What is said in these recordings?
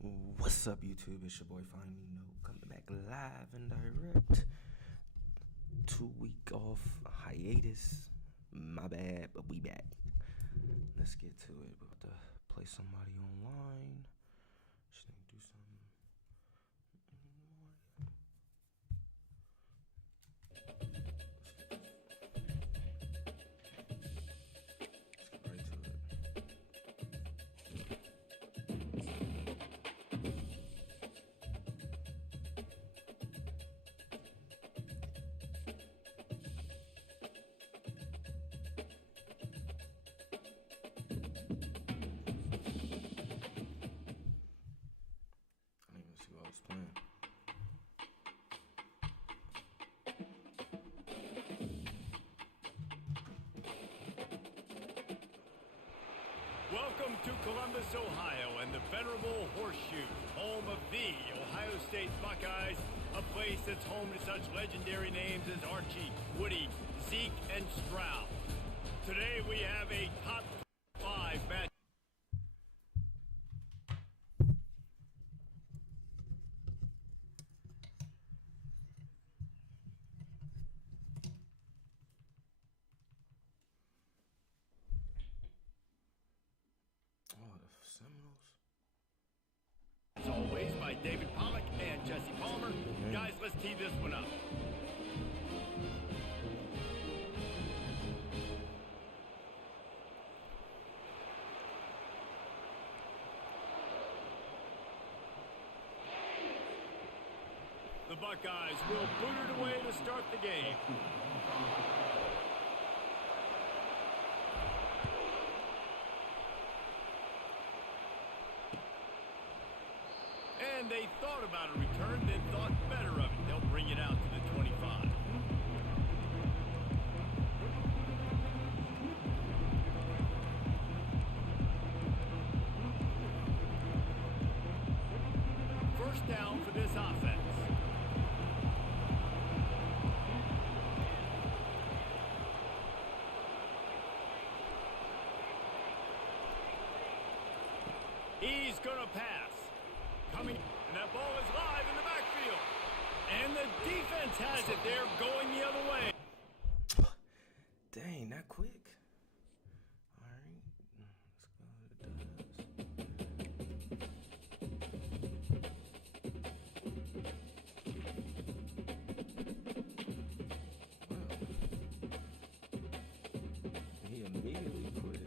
What's up, YouTube? It's your boy Finding Note coming back live and direct. 2-week off hiatus. My bad, but we back. Let's get to it. We're about to play somebody online. Just need to do something. Let's get right to it. I didn't even see what I was playing. Welcome to Columbus, Ohio, and the venerable Horseshoe, home of the Ohio State Buckeyes, a place that's home to such legendary names as Archie, Woody, Zeke, and Stroud. Today we have a top 5 match. Oh, the Seminoles. As always, by David Pollock and Jesse Palmer. Guys, let's tee this one up. The Buckeyes will boot it away to start the game. And they thought about a return, then thought better of it. They'll bring it out to the 25. First down for this offense. He's going to pass. Coming, and that ball is live in the backfield. And the defense has it. They're going the other way. Dang, that quick. All right, let's go to the dubs. Wow. He immediately quit.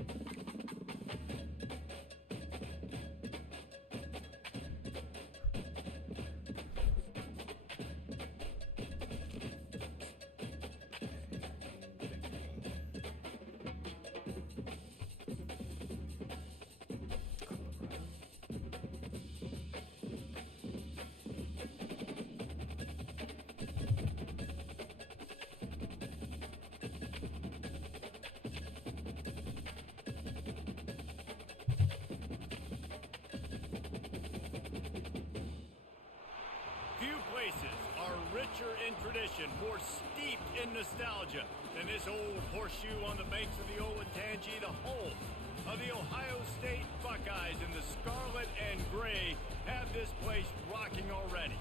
Few places are richer in tradition, more steeped in nostalgia than this old horseshoe on the banks of the Olentangy, the home of the Ohio State Buckeyes, and the scarlet and gray have this place rocking already.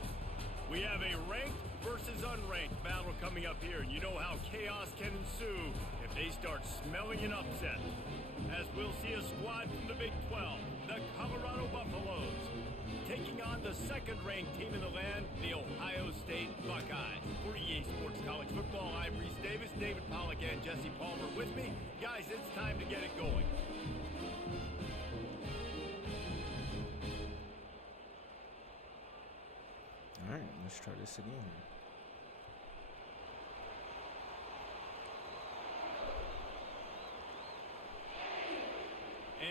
We have a ranked versus unranked battle coming up here, and you know how chaos can ensue if they start smelling an upset. As we'll see a squad from the Big 12, the Colorado Buffaloes, taking on the second-ranked team in the land, the Ohio State Buckeyes. For EA Sports College Football, I'm Reese Davis, David Pollock, and Jesse Palmer with me. Guys, it's time to get it going. All right, let's try this again.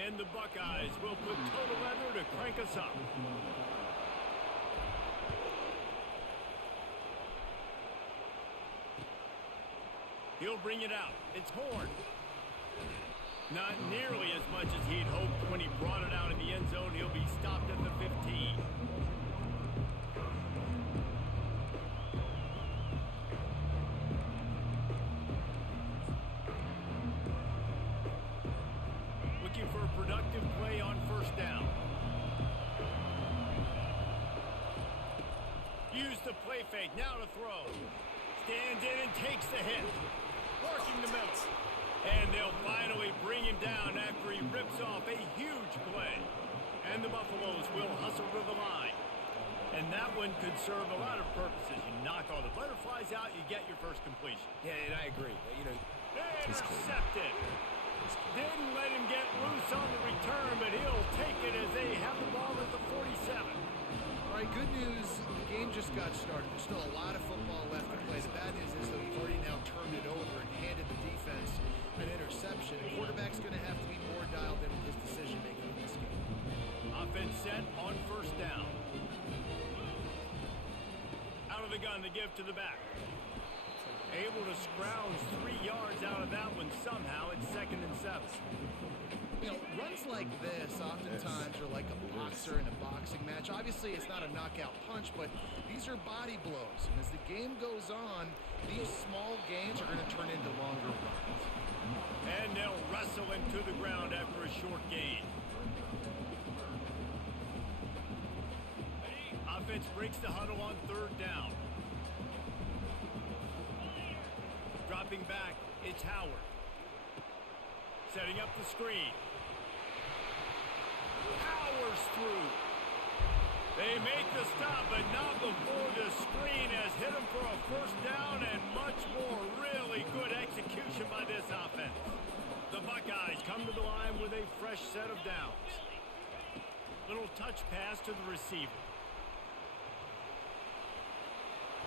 And the Buckeyes will put total leather to crank us up. He'll bring it out. It's Horn. Not nearly as much as he'd hoped when he brought it out in the end zone. He'll be stopped at the 15. Looking for a productive play on first down. play fake. Now to throw. Stands in and takes the hit. Working the middle. And they'll finally bring him down after he rips off a huge play. And the Buffaloes will hustle to the line. And that one could serve a lot of purposes. You knock all the butterflies out, you get your first completion. Yeah, and I agree. You know, intercepted. Didn't let him get loose on the return, but he'll take it as they have the ball at the 47. All right, good news. The game just got started. There's still a lot of football left to play. The bad news is, though, you've already now turned it over and handed the defense an interception. The quarterback's going to have to be more dialed in with his decision-making in this game. Offense set on first down. Out of the gun to give to the back. Able to scrounge 3 yards out of that one somehow. It's 2nd and 7. You know, runs like this oftentimes are like a boxer in a boxing match. Obviously, it's not a knockout punch, but these are body blows. And as the game goes on, these small gains are going to turn into longer runs. And they'll wrestle him to the ground after a short gain. Offense breaks the huddle on 3rd down. Dropping back, it's Howard. Setting up the screen. Powers through. They make the stop, but not before the screen has hit him for a first down and much more. Really good execution by this offense. The Buckeyes come to the line with a fresh set of downs. Little touch pass to the receiver.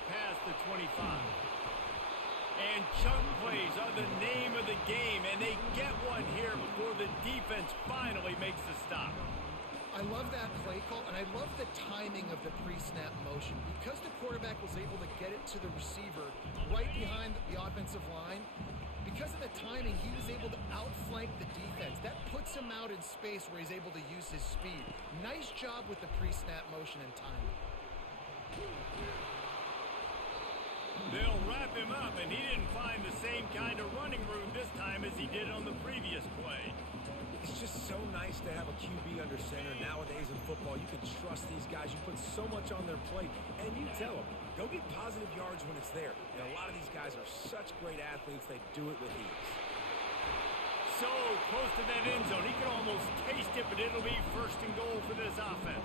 Past the 25. And chunk plays are the name of the game, and they get one here before the defense finally makes the stop. I love that play call, and I love the timing of the pre-snap motion. Because the quarterback was able to get it to the receiver right behind the offensive line, because of the timing, he was able to outflank the defense. That puts him out in space where he's able to use his speed. Nice job with the pre-snap motion and timing. They'll wrap him up, and he didn't find the same kind of running room this time as he did on the previous play. it's just so nice to have a QB under center. Nowadays in football, you can trust these guys. You put so much on their plate, and you tell them, go get positive yards when it's there. And a lot of these guys are such great athletes, they do it with ease. So close to that end zone. He can almost taste it, but it'll be 1st and goal for this offense.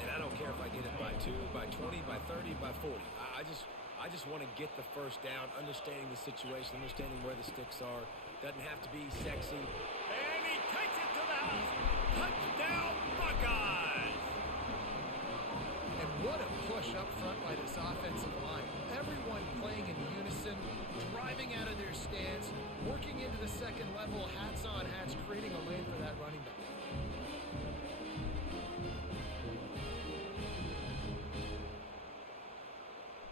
And I don't care if I get it by 2, by 20, by 30, by 40. I just want to get the first down, understanding the situation, understanding where the sticks are. Doesn't have to be sexy. And he takes it to the house. Touchdown, Buckeyes! And what a push up front by this offensive line. Everyone playing in unison, driving out of their stance, working into the second level, hats on hats, creating a lane for that running back.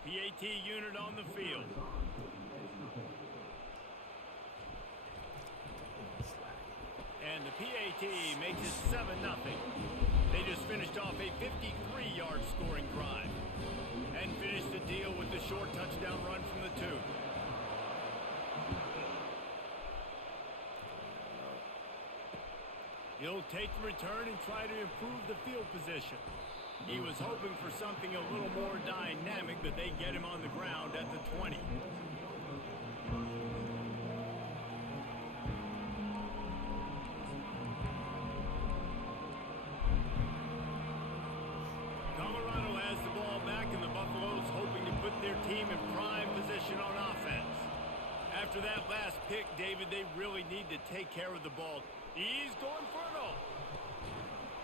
PAT unit on the field. And the PAT makes it 7-0. They just finished off a 53-yard scoring drive and finished the deal with the short touchdown run from the 2. He'll take the return and try to improve the field position. He was hoping for something a little more dynamic, but they get him on the ground at the 20. Colorado has the ball back, and the Buffaloes hoping to put their team in prime position on offense. After that last pick, David, they really need to take care of the ball. He's going for it all.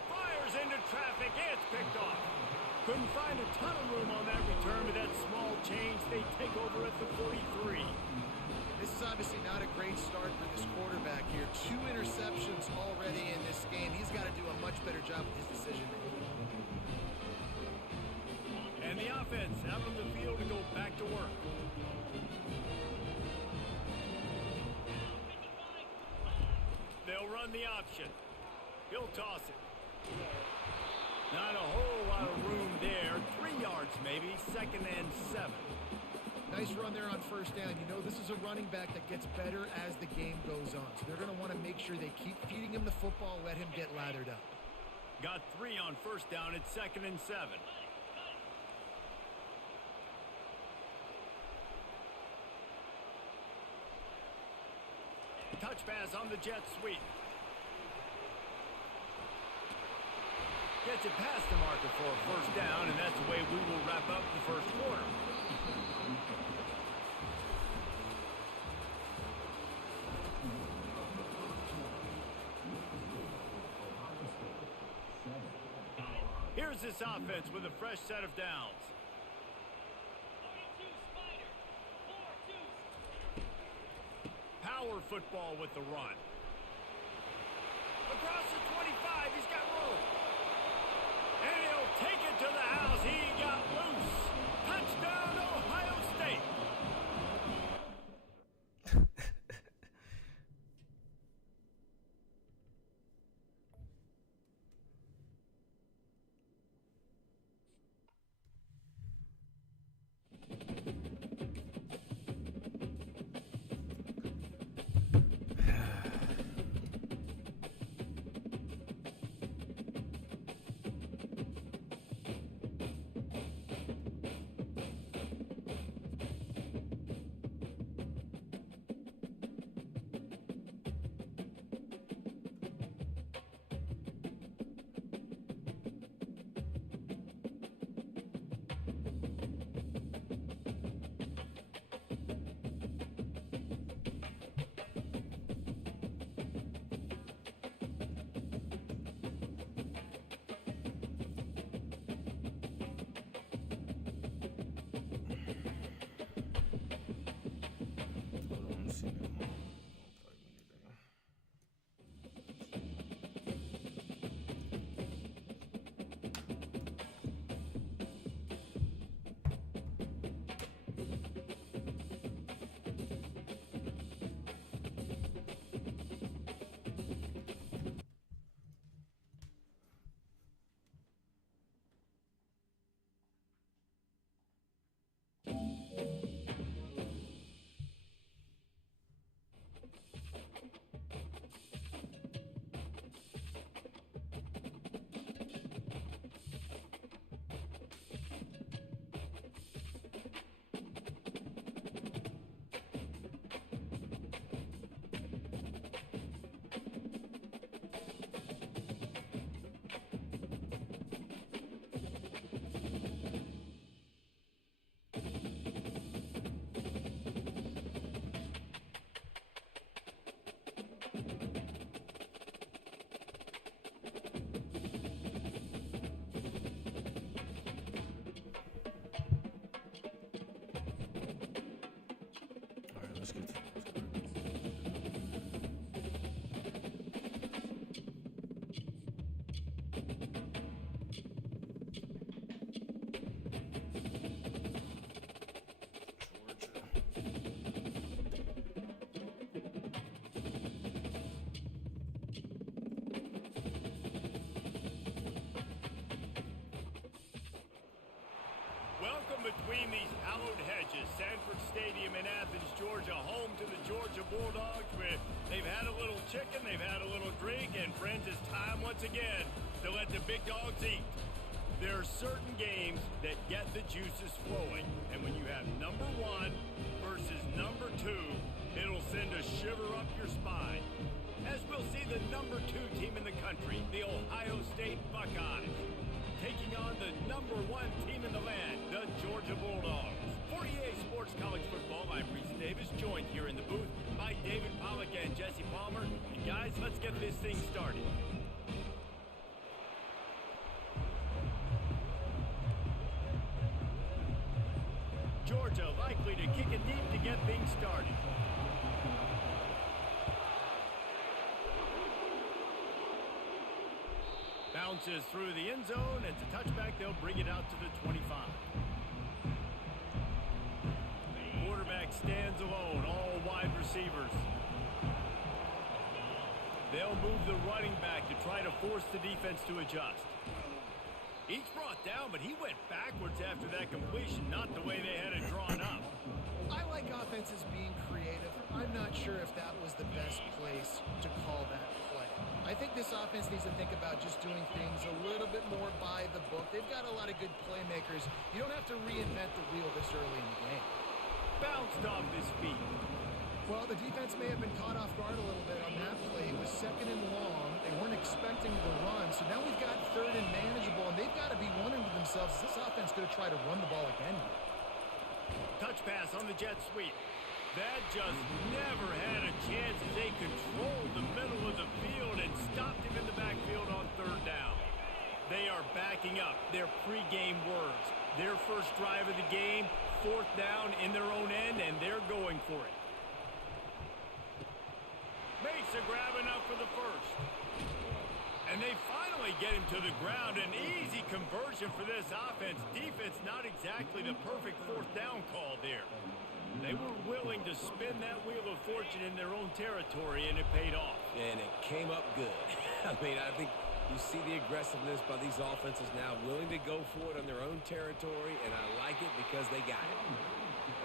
Fires into traffic. It's picked off. Couldn't find a ton of room on that return, but that small change, they take over at the 43. This is obviously not a great start for this quarterback here. 2 interceptions already in this game. He's got to do a much better job with his decision-making. And the offense out on the field to go back to work. They'll run the option. He'll toss it. Not a whole lot of room there. 3 yards maybe. 2nd and 7. Nice run there on first down. You know, this is a running back that gets better as the game goes on. So they're going to want to make sure they keep feeding him the football, let him get lathered up. Got 3 on first down. It's 2nd and 7. touch pass on the jet sweep. Gets it past the marker for a first down, and that's the way we will wrap up the first quarter. Here's this offense with a fresh set of downs. Power football with the run. Across the 25, he's got room. And he'll take it to the house. He got loose. Touchdown, Ohio State. Between these hallowed hedges, Sanford Stadium in Athens, Georgia, home to the Georgia Bulldogs, where they've had a little chicken, they've had a little drink, and friends, it's time once again to let the big dogs eat. There are certain games that get the juices flowing, and when you have number one versus number two, it'll send a shiver up your spine. As we'll see the number two team in the country, the Ohio State Buckeyes, taking on the number one team in the land, the Georgia Bulldogs. For EA Sports College Football, I'm Reese Davis, joined here in the booth by David Pollack and Jesse Palmer. And guys, let's get this thing started. Georgia likely to kick it deep to get things started. Bounces through the end zone. It's a touchback. They'll bring it out to the 25. Quarterback stands alone. All wide receivers. They'll move the running back to try to force the defense to adjust. He's brought down, but he went backwards after that completion, not the way they had it drawn up. I like offenses being creative. I'm not sure if that was the best place to call that play. I think this offense needs to think about just doing things a little bit more by the book. They've got a lot of good playmakers. You don't have to reinvent the wheel this early in the game. Bounced off his feet. Well, the defense may have been caught off guard a little bit on that play. It was 2nd and long. They weren't expecting the run. So now we've got 3rd and manageable, and they've got to be wondering to themselves, is this offense going to try to run the ball again here? Touch pass on the jet sweep. That just never had a chance as they controlled the middle of the field and stopped him in the backfield on 3rd down. They are backing up their pregame words. Their first drive of the game, 4th down in their own end, and they're going for it. Makes a grab enough for the first. And they finally get him to the ground. An easy conversion for this offense. Defense not exactly the perfect 4th down call there. They were willing to spin that wheel of fortune in their own territory, and it paid off. And it came up good. I mean, I think you see the aggressiveness by these offenses now, willing to go for it on their own territory, and I like it because they got it.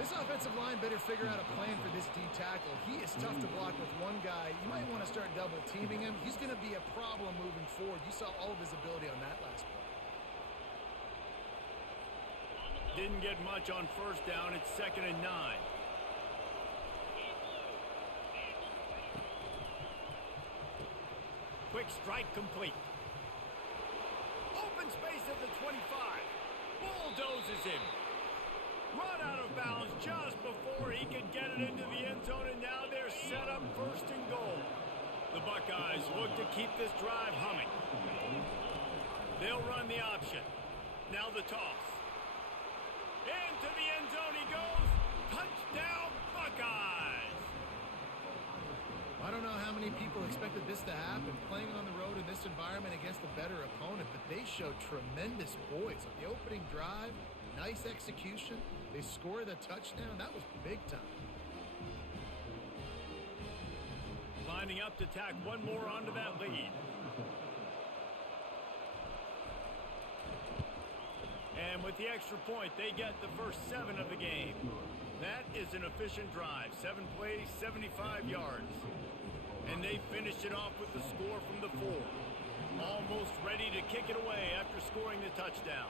This offensive line better figure out a plan for this D tackle. He is tough to block with one guy. You might want to start double teaming him. He's going to be a problem moving forward. You saw all of his ability on that last play. Didn't get much on 1st down. It's 2nd and 9. Quick strike complete. Open space at the 25. Bulldozes him. Run out of bounds just before he could get it into the end zone, and now they're set up 1st and goal. The Buckeyes look to keep this drive humming. They'll run the option. Now the toss. Into the end zone he goes. Touchdown, Buckeyes! I don't know how many people expected this to happen, playing on the road in this environment against a better opponent, but they showed tremendous poise on the opening drive. Nice execution. They score the touchdown. That was big time. Lining up to tack one more onto that lead. And with the extra point, they get the first 7 of the game. That is an efficient drive. 7 plays, 75 yards. And they finished it off with the score from the 4. Almost ready to kick it away after scoring the touchdown.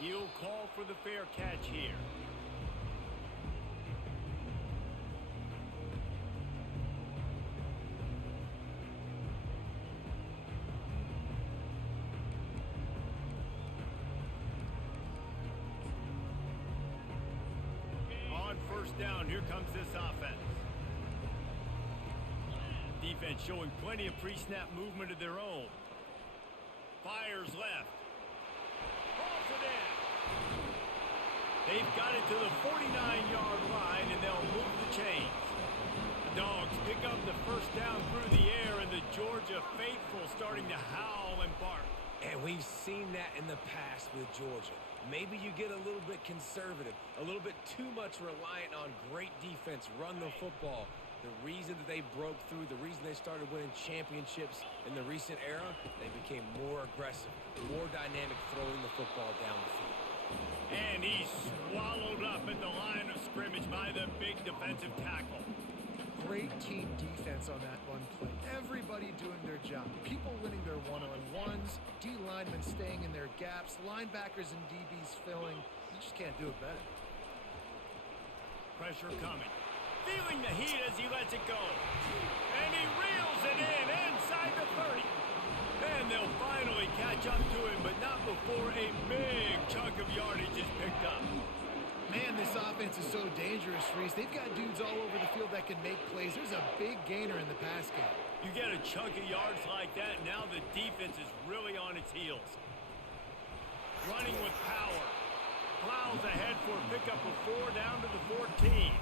He'll call for the fair catch here. On 1st down, here comes this offense. Defense showing plenty of pre-snap movement of their own. Fires left. Calls it in. They've got it to the 49-yard line, and they'll move the chains. The Dogs pick up the first down through the air, and the Georgia faithful starting to howl and bark. And we've seen that in the past with Georgia. Maybe you get a little bit conservative, a little bit too much reliant on great defense, run the football. The reason that they broke through, the reason they started winning championships in the recent era, they became more aggressive, more dynamic throwing the football down the field. And he's swallowed up at the line of scrimmage by the big defensive tackle. Great team defense on that one play. Everybody doing their job. People winning their one-on-ones, D linemen staying in their gaps, linebackers and DBs filling. You just can't do it better. Pressure coming. Feeling the heat as he lets it go. And he reels it in inside the 30. And they'll finally catch up to him, but not before a big chunk of yardage is picked up. Man, this offense is so dangerous, Reese. They've got dudes all over the field that can make plays. There's a big gainer in the pass game. You get a chunk of yards like that, now the defense is really on its heels. Running with power. Plows ahead for a pickup of 4 down to the 14.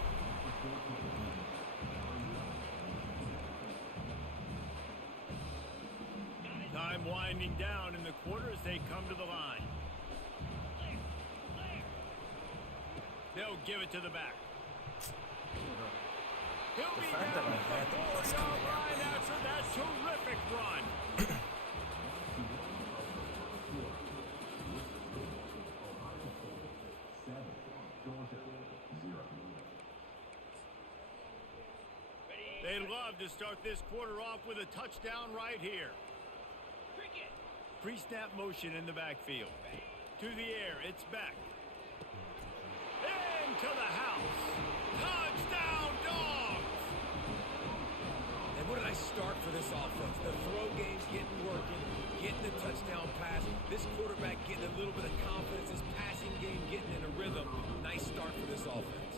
Time winding down in the quarter as they come to the line. They'll give it to the back. He'll be down at the 4-yard line after that terrific run. They'd love to start this quarter off with a touchdown right here. Pre-snap motion in the backfield. To the air, it's back. to the house. Touchdown, Dogs! And what did I start for this offense? The throw game's getting working, getting the touchdown pass. This quarterback getting a little bit of confidence. His passing game getting in a rhythm. Nice start for this offense.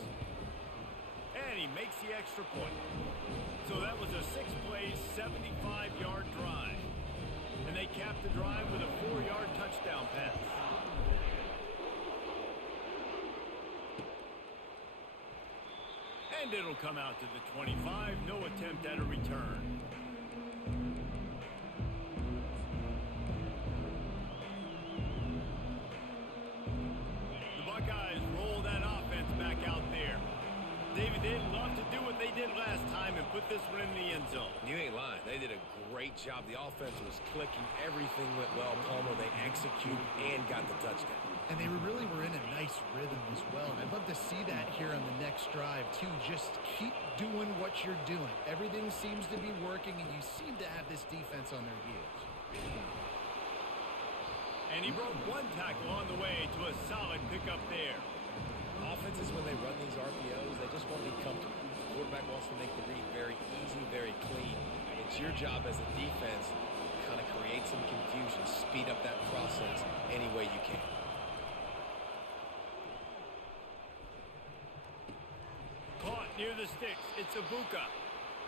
And he makes the extra point. So that was a 6-play, 75-yard drive. And they capped the drive with a 4-yard touchdown pass. And it'll come out to the 25. No attempt at a return. The Buckeyes roll that offense back out there. David, they'd love to do what they did last time and put this one in the end zone. You ain't lying. They did a great job. The offense was clicking. Everything went well. Palmer, they executed and got the touchdown. And they really were in a nice rhythm as well. And I'd love to see that here on the next drive, too. Just keep doing what you're doing. Everything seems to be working, and you seem to have this defense on their heels. And he broke one tackle on the way to a solid pickup there. Offenses, when they run these RPOs, they just want to be comfortable. The quarterback wants to make the read very easy, very clean. It's your job as a defense to kind of create some confusion, speed up that process any way you can. Caught near the sticks. It's Ibuka.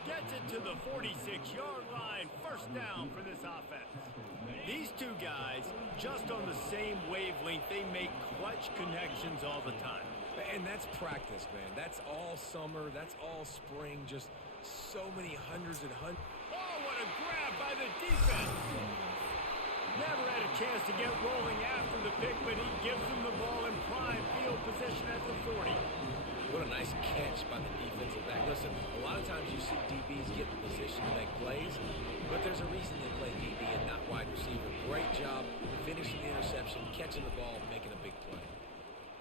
Gets it to the 46-yard line. First down for this offense. These two guys, just on the same wavelength, they make clutch connections all the time. And that's practice, man. That's all summer. That's all spring. Just so many hundreds and hundreds. Oh, what a grab by the defense. Never had a chance to get rolling after the pick, but he gives them the ball in prime field position at the 40. What a nice catch by the defensive back. Listen, a lot of times you see DBs get in position to make plays, but there's a reason they play DB and not wide receiver. Great job finishing the interception, catching the ball, making a big play.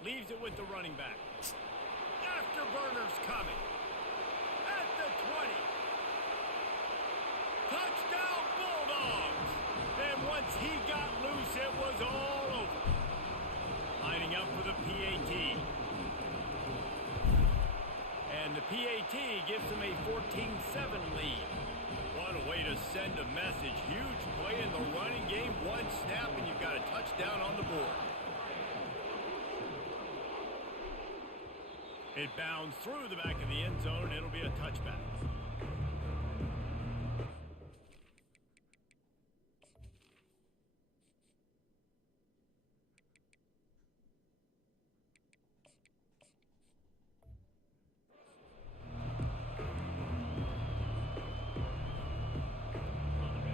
Leaves it with the running back. Afterburner's coming. At the 20. Touchdown, Bulldogs! And once he got loose, it was all over. Lining up for the PAT. And the PAT gives them a 14-7 lead. What a way to send a message. Huge play in the running game. One snap, and you've got a touchdown on the board. It bounds through the back of the end zone, and it'll be a touchback.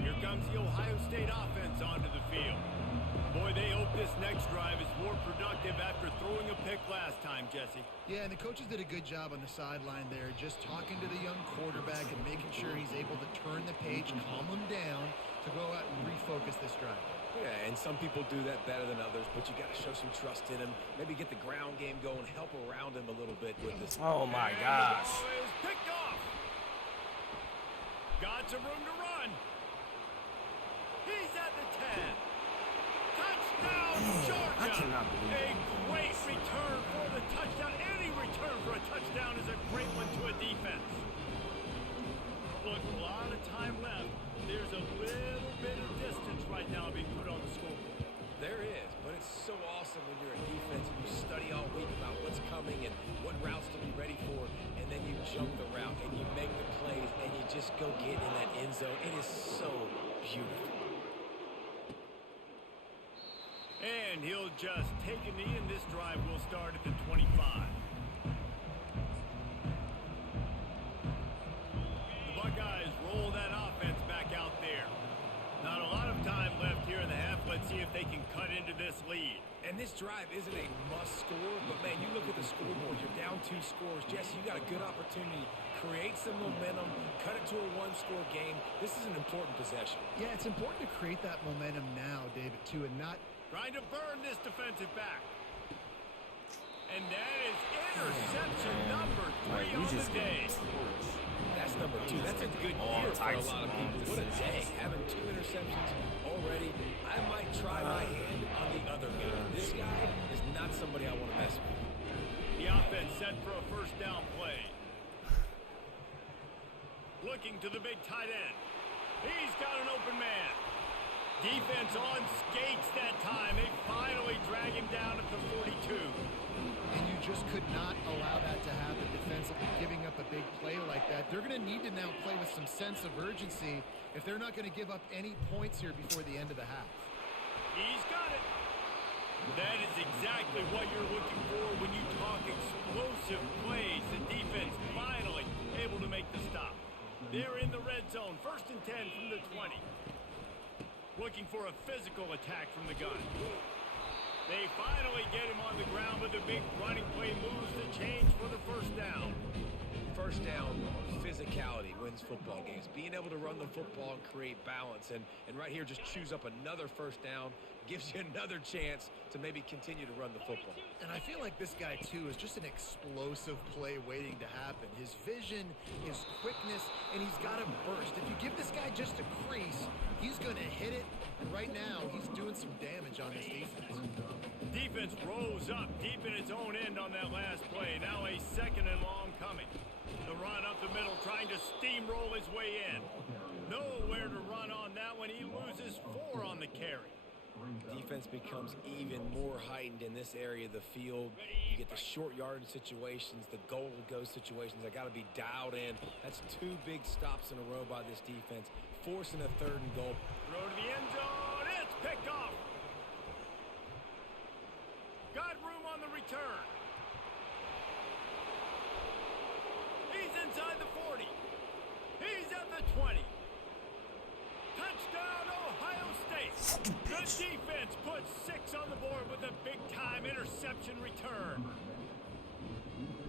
Here comes the Ohio State offense onto the field. Boy, they hope this next drive is more productive after throwing a pick last time, Jesse. Yeah, and the coaches did a good job on the sideline there, just talking to the young quarterback and making sure he's able to turn the page, calm him down to go out and refocus this drive. Yeah, and some people do that better than others, but you got to show some trust in him. Maybe get the ground game going, help around him a little bit with this. Oh my And gosh. the ball is picked off. Got some room to run. He's at the 10. Touchdown, Georgia! I cannot believe A it. great return for the touchdown. Any return for a touchdown is a great one to a defense. Look, a lot of time left. There's a little bit of distance right now being put on the scoreboard. There is, but it's so awesome when you're a defense and you study all week about what's coming and what routes to be ready for, and then you jump the route and you make the plays and you just go get in that end zone. It is so beautiful. And he'll just take a knee, and this drive will start at the 25. The Buckeyes roll that offense back out there. Not a lot of time left here in the half. Let's see if they can cut into this lead. And this drive isn't a must score, but man, you look at the scoreboard, you're down 2 scores. Jesse, you got a good opportunity. Create some momentum, cut it to a 1-score game. This is an important possession. Yeah, it's important to create that momentum now, David, too, and not... Trying to burn this defensive back. And that is interception number 3 on the day. That's number 2. That's a good year for a lot of people. What a day. Having 2 interceptions already. I might try my hand on the other guy. This guy is not somebody I want to mess with. The the offense set for a first down play. Looking to the big tight end. He's got an open man. Defense on skates that time. They finally drag him down at the 42. And you just could not allow that to happen defensively, giving up a big play like that. They're going to need to now play with some sense of urgency if they're not going to give up any points here before the end of the half. He's got it. That is exactly what you're looking for when you talk explosive plays. The defense finally able to make the stop. They're in the red zone. 1st and 10 from the 20. Looking for a physical attack from the gun. They finally get him on the ground, but the big running play moves the change for the first down. First down, physicality wins football games. Being able to run the football and create balance. And right here, just choose up another first down. Gives you another chance to maybe continue to run the football. And I feel like this guy, too, is just an explosive play waiting to happen. His vision, his quickness, and he's got a burst. If you give this guy just a crease, he's going to hit it. And right now, he's doing some damage on this defense. Defense rose up deep in its own end on that last play. Now a 2nd and long coming. The run up the middle, trying to steamroll his way in. Nowhere to run on that one. He loses 4 on the carry. Defense becomes even more heightened in this area of the field. You get the short yardage situations, the goal-to-go situations. They got to be dialed in. That's 2 big stops in a row by this defense, forcing a 3rd and goal. Throw to the end zone. It's picked off. Got room on the return. He's inside the 40. He's at the 20. Touchdown, Ohio State. The defense puts 6 on the board with a big-time interception return.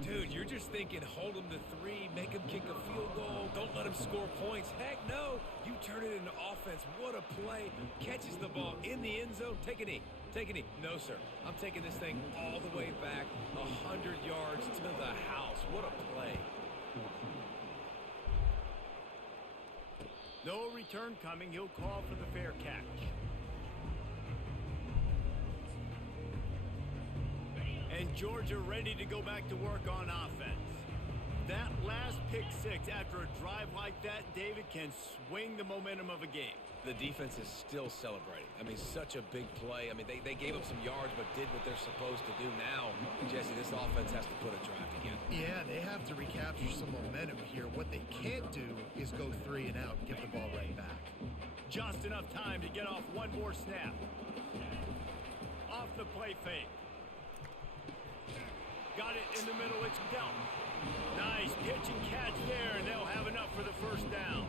Dude, you're just thinking, hold them to 3, make them kick a field goal, don't let them score points. Heck no, you turn it into offense. What a play. Catches the ball in the end zone. Take a knee. Take a knee. No, sir. I'm taking this thing all the way back 100 yards to the house. What a play. No return coming. He'll call for the fair catch. And Georgia ready to go back to work on offense. That last pick 6 after a drive like that, David, can swing the momentum of a game. The defense is still celebrating. I mean, such a big play. I mean, they gave up some yards but did what they're supposed to do. Now, Jesse, this offense has to put a drive together. Yeah, they have to recapture some momentum here. What they can't do is go 3 and out and get the ball right back. Just enough time to get off one more snap. Off the play fake. Got it in the middle. It's Delp. Nice pitch and catch there, and they'll have enough for the first down.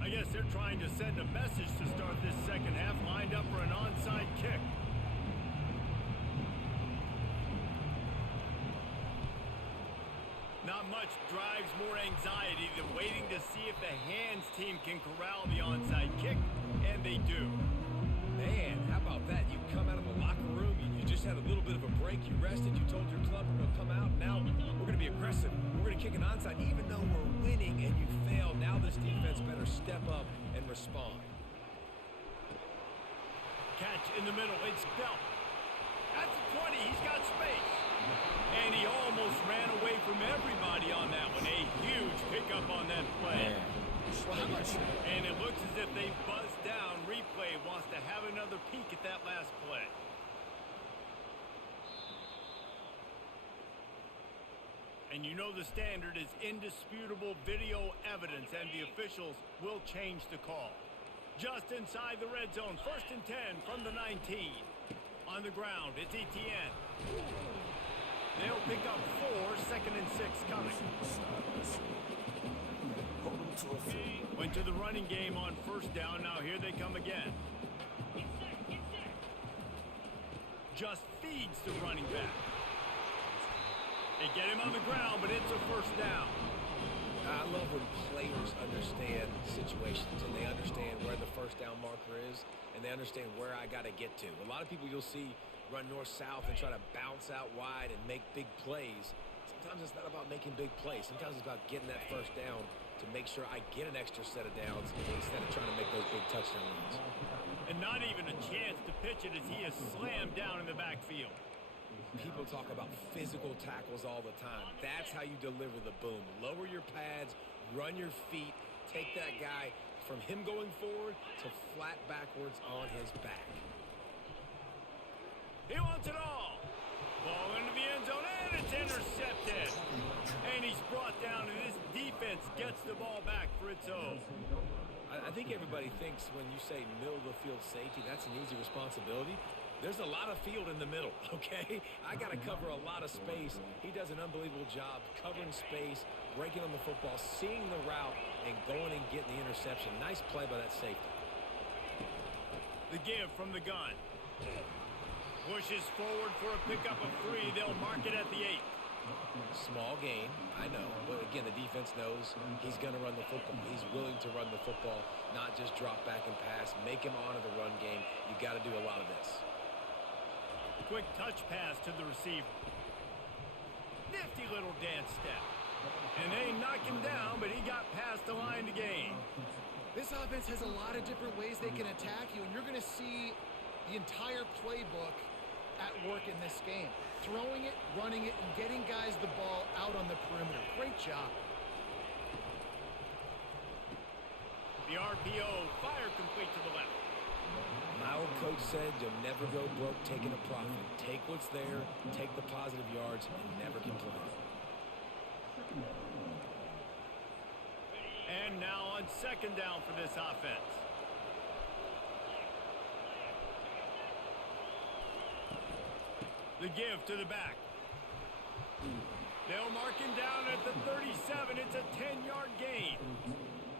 I guess they're trying to send a message to start this second half, lined up for an onside kick. Not much drives more anxiety than waiting to see if the hands team can corral the onside kick, and they do. Man, how about that? You come out of the locker room, you just had a little bit of a break, you rested, you told your club we're going to come out, now we're going to be aggressive. We're going to kick an onside even though we're winning and you failed. Now this defense better step up and respond. Catch in the middle, it's Delp. At the 20, he's got space. And he almost ran away from everybody on that one. A huge pickup on that play. And it looks as if they buzzed down. Replay wants to have another peek at that last play. And you know the standard is indisputable video evidence, and the officials will change the call. Just inside the red zone, 1st and 10 from the 19. On the ground, it's Etienne. They'll pick up 4, 2nd and 6 coming. Went to the running game on first down. Now here they come again. Just feeds the running back. They get him on the ground, but it's a first down. I love when players understand situations and they understand where the first down marker is and they understand where I got to get to. A lot of people you'll see run north-south and try to bounce out wide and make big plays. Sometimes it's not about making big plays. Sometimes it's about getting that first down to make sure I get an extra set of downs instead of trying to make those big touchdown runs. And not even a chance to pitch it as he is slammed down in the backfield. People talk about physical tackles all the time. That's how you deliver the boom. Lower your pads, run your feet, take that guy from him going forward to flat backwards on his back. He wants it all. Ball into the end zone, and it's intercepted. And he's brought down, and this defense gets the ball back for its own. I think everybody thinks when you say middle of the field safety, that's an easy responsibility. There's a lot of field in the middle, okay? I got to cover a lot of space. He does an unbelievable job covering space, breaking on the football, seeing the route, and going and getting the interception. Nice play by that safety. The give from the gun. Pushes forward for a pickup of 3. They'll mark it at the 8. Small gain, I know. But again, the defense knows he's going to run the football. He's willing to run the football, not just drop back and pass. Make him honor the run game. You got to do a lot of this. Quick touch pass to the receiver. Nifty little dance step. And they knock him down, but he got past the line to gain. This offense has a lot of different ways they can attack you, and you're going to see the entire playbook at work in this game. Throwing it, running it, and getting guys the ball out on the perimeter. Great job. The RPO, fire complete to the left. My old coach said you'll never go broke taking a profit. Take what's there, take the positive yards, and never complain. And now on second down for this offense. The give to the back. They'll mark him down at the 37. It's a 10-yard gain.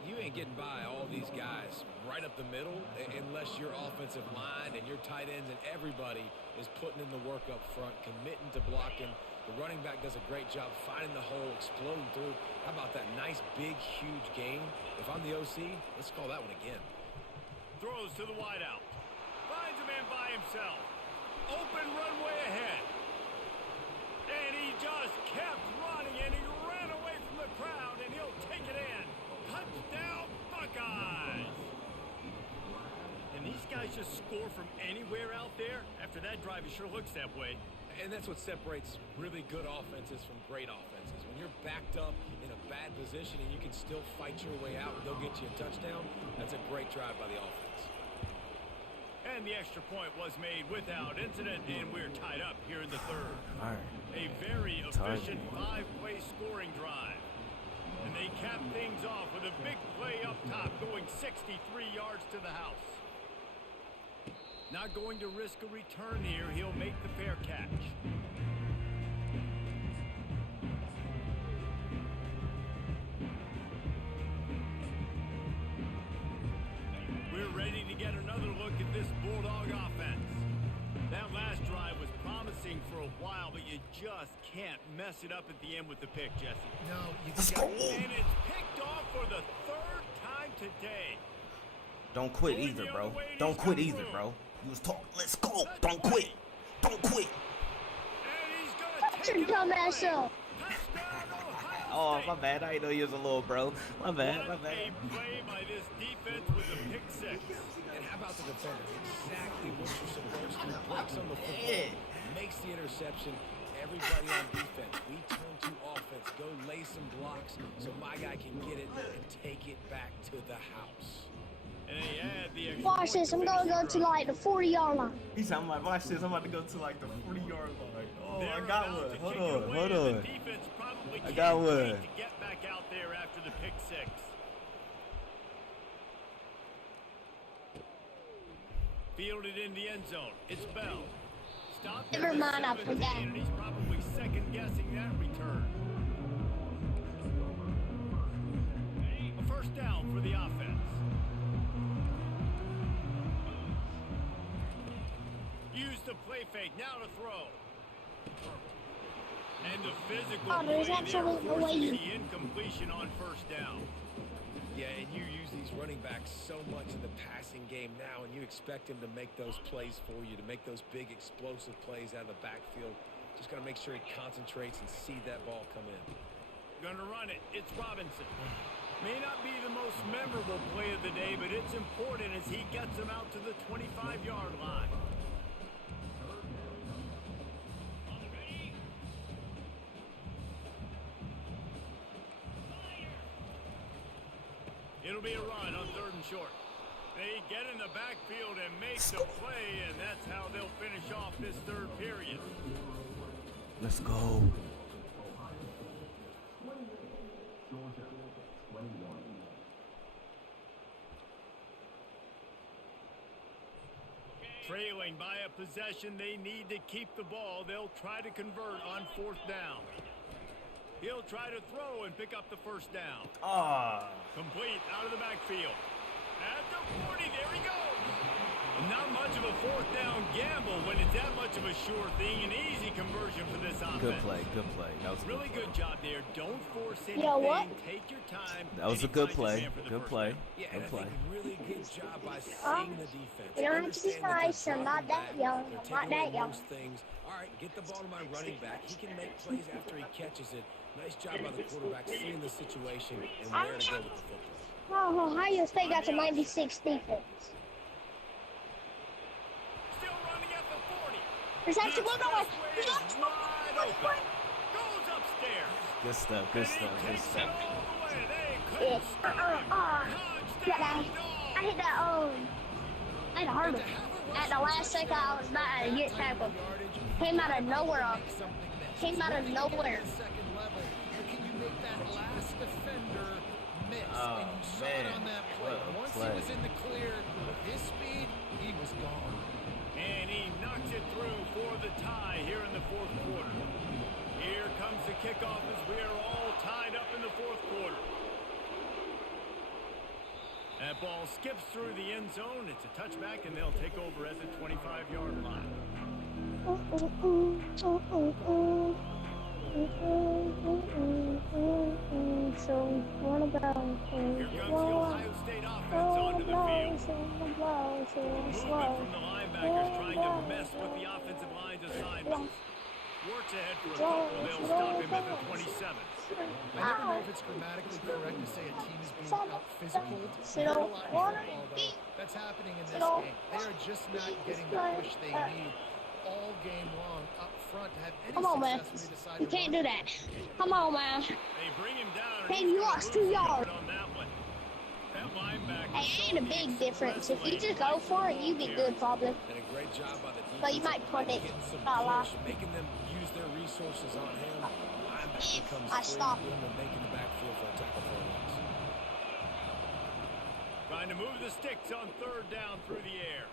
You ain't getting by all these guys right up the middle unless your offensive line and your tight ends and everybody is putting in the work up front, committing to blocking. The running back does a great job finding the hole, exploding through. How about that nice, big, huge gain? If I'm the OC, let's call that one again. Throws to the wideout. Finds a man by himself. Open runway ahead. And he just kept running, and he ran away from the crowd, and he'll take it in. Touchdown, Buckeyes! And these guys just score from anywhere out there? After that drive, it sure looks that way. And that's what separates really good offenses from great offenses. When you're backed up in a bad position and you can still fight your way out and go get you a touchdown, that's a great drive by the offense. And the extra point was made without incident, and we're tied up here in the third. All right. A very efficient 5-play scoring drive. And they cap things off with a big play up top, going 63 yards to the house. Not going to risk a return here. He'll make the fair catch. We're ready to get another look at this Bulldog offense. That last drive was promising for a while, but you just can't mess it up at the end with the pick, Jesse. No, you Let's got go. And it's picked off for the 3rd time today. Don't quit either, bro. Don't quit either, bro. You was talking. Let's go. Don't quit. Don't quit. And he's gonna Shut take your it dumb away. ass up. Touchdown, Ohio Oh, State. my bad. I didn't know you was a little bro. My bad. My What bad. a play by this defense with a pick 6. And how about the defender? Exactly what you're supposed to. Breaks on the football, makes the interception. Everybody on defense, we turn to offense. Go lay some blocks so my guy can get it and take it back to the house. And they add the extra Watch point this. I'm gonna finish go the to drive. like the 40-yard line. He's I'm like, watch this. I'm about to go to like the 40-yard line. Oh, They're I got about one. to Hold kick it on. away, Hold and on. the defense probably I got can't wait one. to get back out there after the pick 6. Fielded in the end zone. It's Bell. Stopped at Never the mind, I 17, forgot. and he's probably second-guessing that return. A first down for the offense. Use the play fake. Now to throw. And the physical Oh, there's play there absolutely no way forces you- the incompletion on first down. Yeah, and you use these running backs so much in the passing game now, and you expect him to make those plays for you, to make those big explosive plays out of the backfield. Just got to make sure he concentrates and see that ball come in. Gonna run it. It's Robinson. May not be the most memorable play of the day, but it's important as he gets him out to the 25-yard line. It'll be a run on 3rd and short. They get in the backfield and make the play, and that's how they'll finish off this 3rd period. Let's go. Trailing by a possession, they need to keep the ball. They'll try to convert on 4th down. He'll try to throw and pick up the 1st down. Complete out of the backfield. At the 40, there he goes. Not much of a 4th down gamble when it's that much of a sure thing. An easy conversion for this offense. Good play, good play. That was a really good play. job there. Don't force anything. You know what? Take your time. That was a good play. Good play. Yeah, Good and play. I think really good job by seeing the defense. You don't have to be nice. I'm not that young. I'm not that young. Things. All right, get the ball to my running back. He can make plays after he catches it. Nice job by the quarterback seeing the situation and where to go with the football. Oh, Ohio State got a 96 defense. Still running at the 40. There's actually one more. Goes upstairs. Good stuff, good stuff, good stuff. Yeah. I hit that, I had a hard one. At the last second, I was about to get tackled. Came out of nowhere. Came out of nowhere. Can you make that last defender miss? Oh, And you saw it man. on that play. What a Once play. he was in the clear, with his speed, he was gone. And he knocks it through for the tie here in the 4th quarter. Here comes the kickoff as we are all tied up in the 4th quarter. That ball skips through the end zone. It's a touchback, and they'll take over at the 25-yard line. So, what about Here comes the Ohio State offense onto the field. Movement from the linebackers trying to mess with the offensive line's assignments. Works ahead for a couple. They'll stop him at the 27. I never know if it's grammatically correct to say a team is being out-physical. That's happening in this game. They are just not getting the push they need all game long up front to have any Come on, man. success when they decide You to can't run. do that. Come on, man. They bring him down. and Hey, he's you gonna lost lose 2 yards. on that one. That linebacker Hey, ain't a big difference. If you just go for it, you be good, probably. And a great job by the defense. But you might punt it. Getting some Not a lot. push, making them use their resources on him. Linebacker comes I free, stopped. boom, and making the backfield for a tackle for a loss. trying to move the sticks on 3rd down through the air.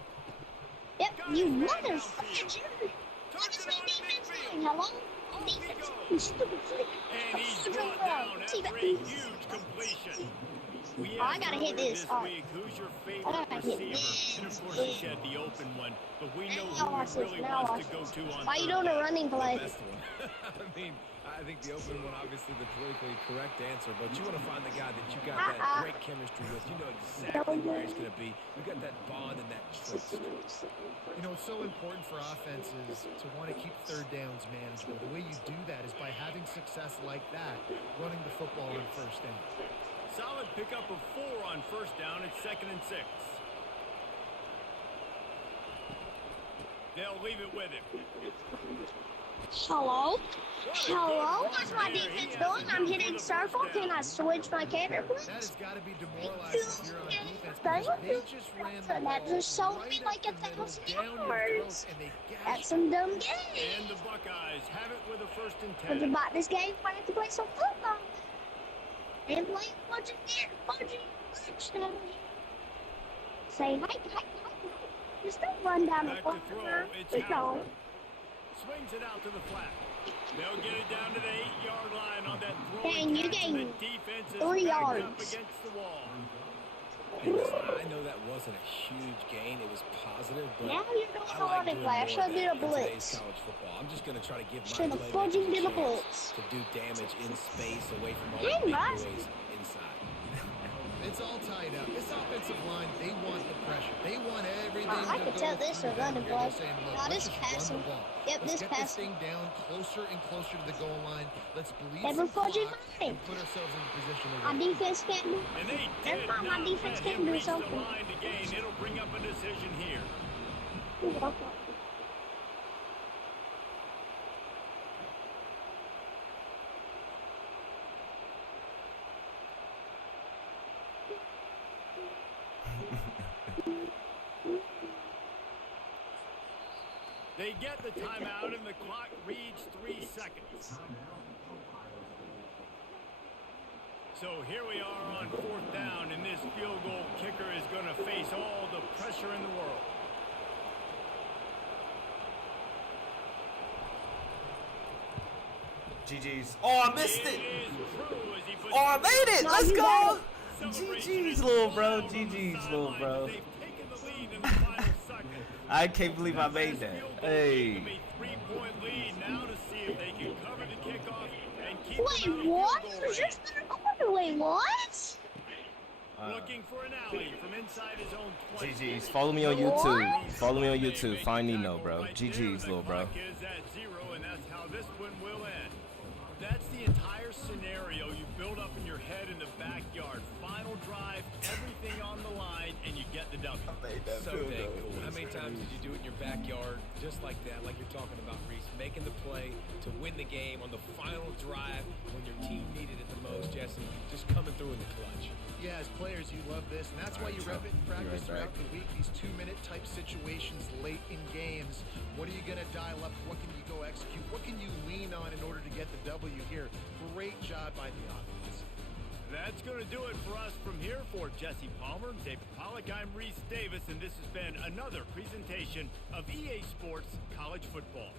Yep, you motherfucker. What is my defense doing? Hello? Defense, you stupid freak. And he's brought down after a huge completion. We I gotta hit this. Week. Who's your I favorite gotta hit receiver? this. And of course, he said the open one, but we know Now who watch he this, really now wants to watch go to on Why you 3rd doing a down. running play? Best one. I mean, I think the open one, obviously the politically correct answer, but you want to find the guy that you got that great chemistry with. You know exactly where he's going to be. You got that bond and that trust. You know, it's so important for offenses to want to keep 3rd downs manageable. The way you do that is by having success like that, running the football on 1st down. Solid pickup of 4 on 1st down. It's 2nd and 6. They'll leave it with him. Hello? Hello? What's my defense doing? I'm hitting circle. Can I switch my camera, please? That has got to be demoralizing if you're on defense because they just ran the ball That just sold me right like up the middle, 1,000 down your yards. throat, and they gashed That's some dumb And game. the Buckeyes have it with a 1st and When you 10. bought this game, I have to play some football. And play budget here, budget. Say hi, hi, hi. Just don't run down the Back to floor. throw. It's Keep going. Howard. Swings it out to the flat. They'll get it down to the 8-yard line on that throw. Dang, you catch, and gained the defense is 3 backed up yards. against the wall. Hey, listen, I know that wasn't a huge gain. It was positive, but Now you're doing I a like running doing play. I more should of do that a in today's blitz. college football. I'm just going to try to give Should my have fudged playmakers in a a chance blitz. to do damage in space away from all Hey, the big Russ. boys inside. It's all tied up. This offensive line, they want the pressure. They want everything I to could go tell this through was them. running They're play. saying, look, No, let's this just run passing. the ball. Yep, Let's this get passing. this thing down closer and closer to the goal line. Let's bleed Never some clock 45. and put ourselves in a position to My win. defense can't do. And they Never did mind, my not defense let can't him do reach the something. line to gain. It'll bring up a decision here. They get the timeout, and the clock reads 3 seconds. So here we are on 4th down, and this field goal kicker is going to face all the pressure in the world. GG's. Oh, I missed it. Oh, I I made it. No, Let's you go. got GG's, little bro. GG's, little bro. I can't believe I made that. Hey. Wait, what? Was your third quarter? Wait, what? Looking for an alley from inside his own 20. GG's. Follow me on YouTube. Follow me on YouTube. Find Nino, bro. GG's, little bro. Is at 0, and that's how this one will end. That's the entire scenario you build up in your head in the backyard. Final drive, everything on the line, and you get the W. So dang cool. How many times did you do it in your backyard just like that, like you're talking about, Reese? Making the play to win the game on the final drive when your team needed it the most, Jesse. Just coming through in the clutch. Yeah, as players, you love this, and that's why you rep it in practice throughout the week. These 2-minute type situations late in games. What are you going to dial up? What can you go execute? What can you lean on in order to get the W here? Great job by the offense. That's going to do it for us from here. For Jesse Palmer, David Pollack, I'm Reese Davis, and this has been another presentation of EA Sports College Football.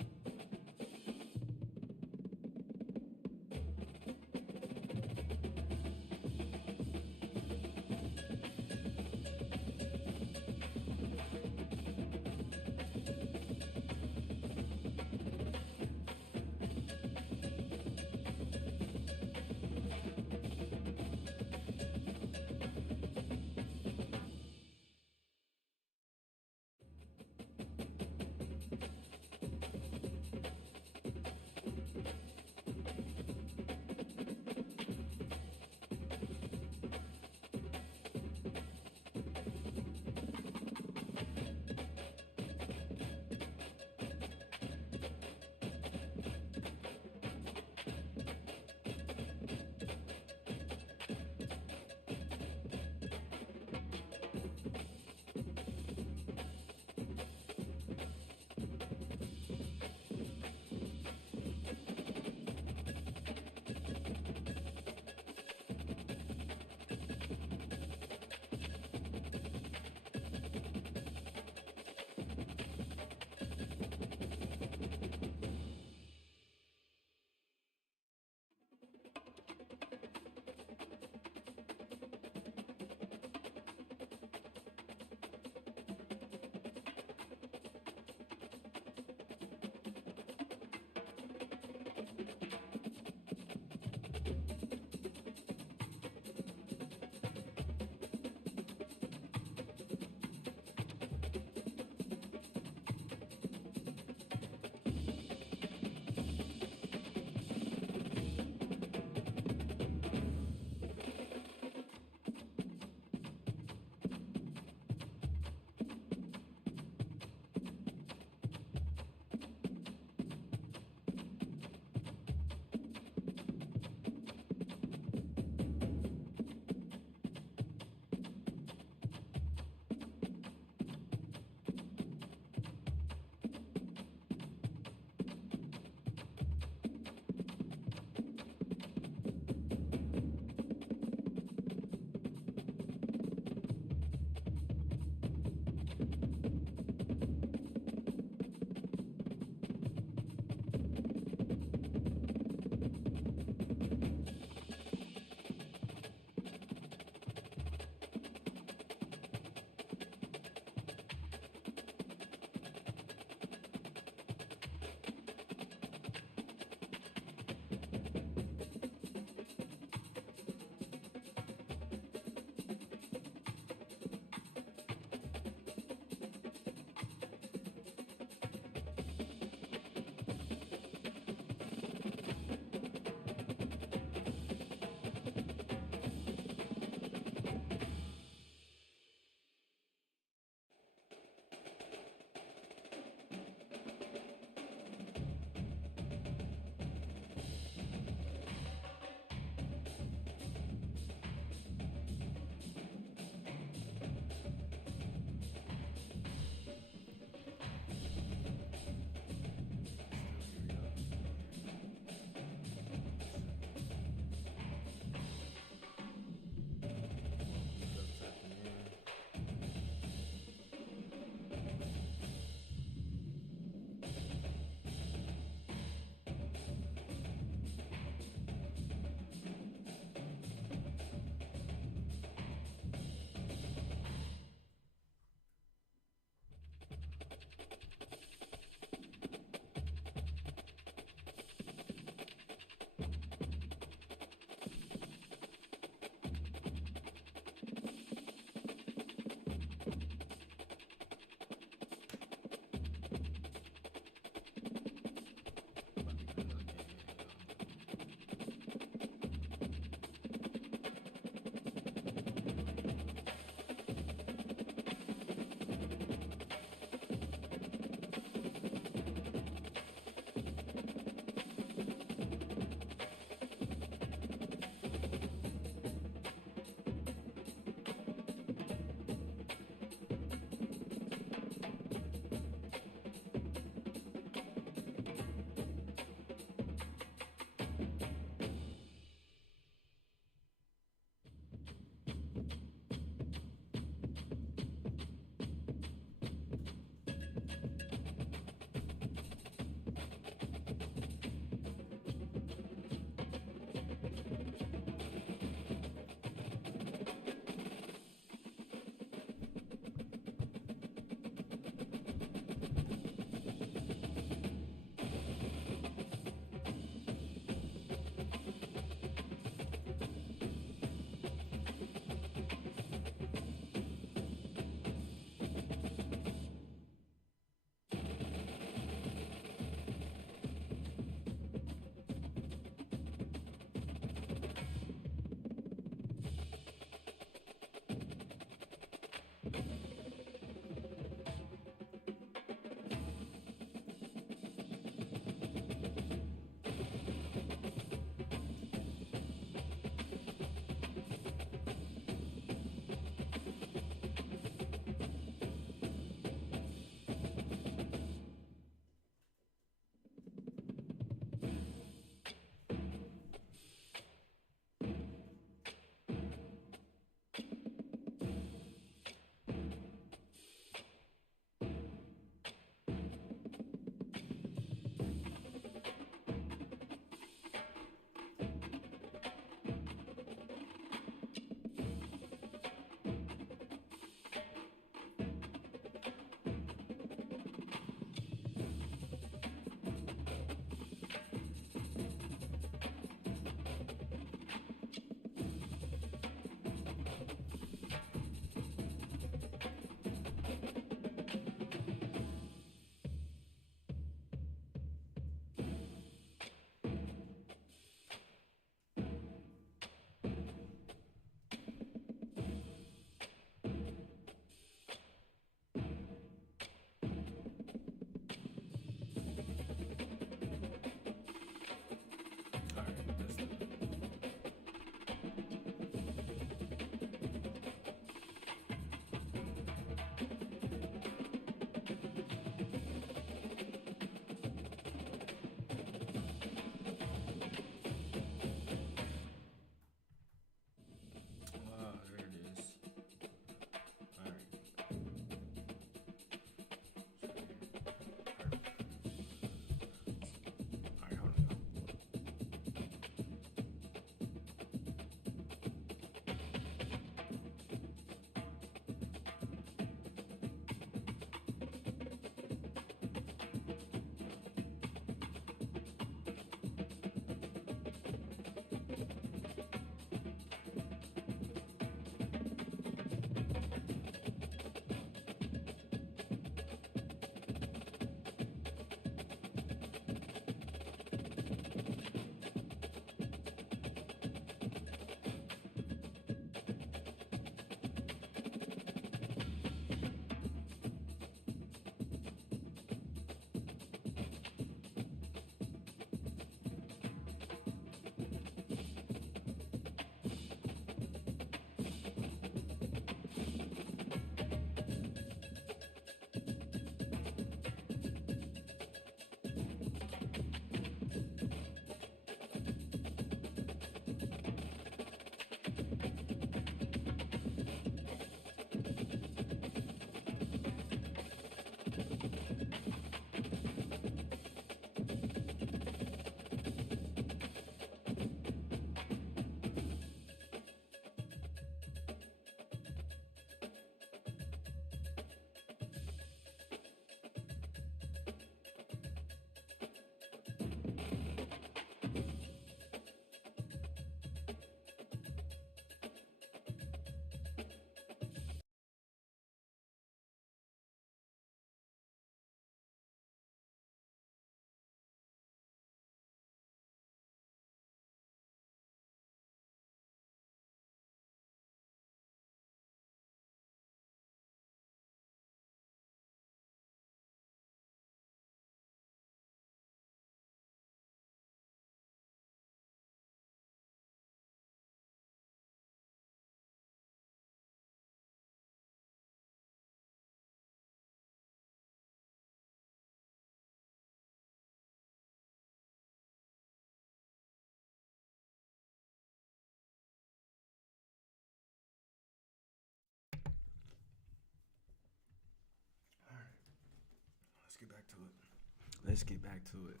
Let's get back to it.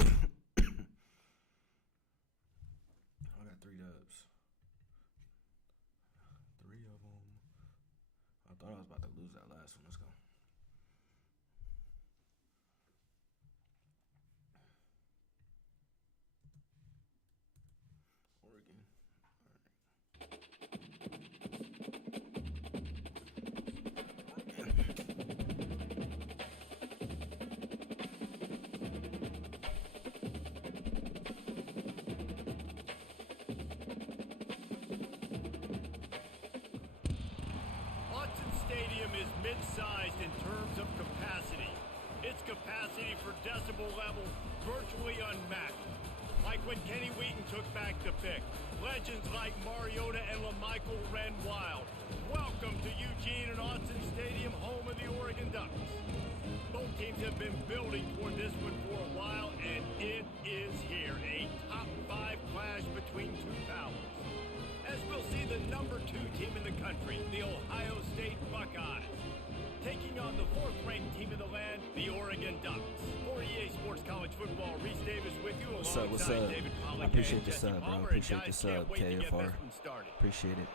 I got 3 dubs. 3 of them. I thought I was about to lose that last one. Let's go. Oregon. Stadium is mid-sized in terms of capacity. Its capacity for decibel level virtually unmatched. Like when Kenny Wheaton took back the pick. Legends like Mariota and LaMichael ran wild. Welcome to Eugene and Autzen Stadium, home of the Oregon Ducks. Both teams have been building toward this one for a while, and it is here. A top 5 clash between two powers. As we'll see the number 2 team in the country, the Ohio State Buckeyes, taking on the 4th-ranked team in the land, the Oregon Ducks. For EA Sports College Football, Reese Davis with you alongside What's up? David Pollack. I appreciate the Jesse sub, bro. Palmer, Appreciate the and guys, sub, can't wait to get KFR. this one started. Appreciate it.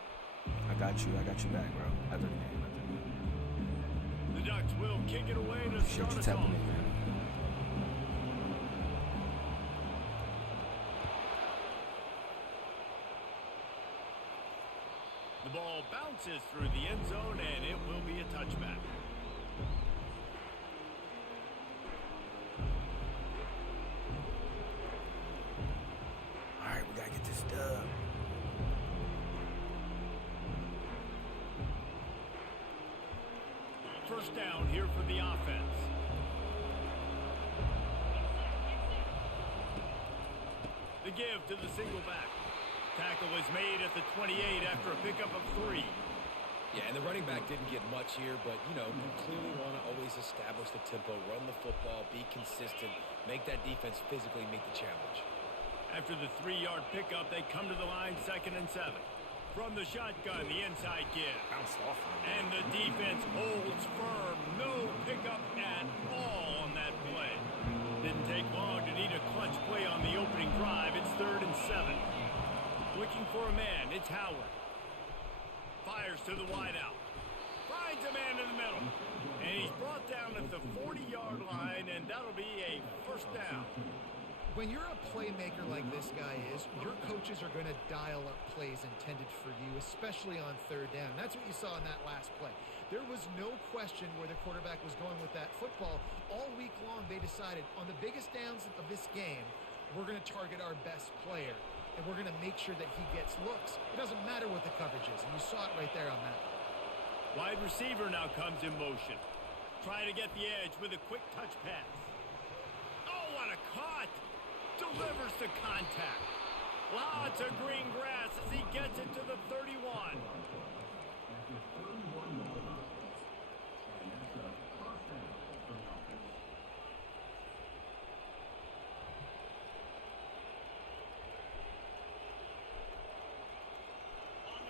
I got you back, bro. After the game. The Ducks will kick it away to Appreciate start you us tapping off. in, man. The ball bounces through the end zone, and it will be a touchback. All right, we gotta get this dub. First down here for the offense. The give to the single back. Tackle is made at the 28 after a pickup of 3. Yeah, and the running back didn't get much here, but, you know, you clearly want to always establish the tempo, run the football, be consistent, make that defense physically meet the challenge. After the 3-yard pickup, they come to the line 2nd and 7. From the shotgun, the inside give. Bounced off. And the defense holds firm. No pickup at all on that play. Didn't take long to need a clutch play on the opening drive. It's 3rd and 7. Looking for a man. It's Howard. Fires to the wideout. Finds a man in the middle. And he's brought down at the 40-yard line, and that'll be a first down. When you're a playmaker like this guy is, your coaches are going to dial up plays intended for you, especially on 3rd down. That's what you saw in that last play. There was no question where the quarterback was going with that football. All week long, they decided on the biggest downs of this game, we're going to target our best player, and we're going to make sure that he gets looks. It doesn't matter what the coverage is, and you saw it right there on that. Wide receiver now comes in motion. Trying to get the edge with a quick touch pass. Oh, what a caught! Delivers to contact. Lots of green grass as he gets it to the 31.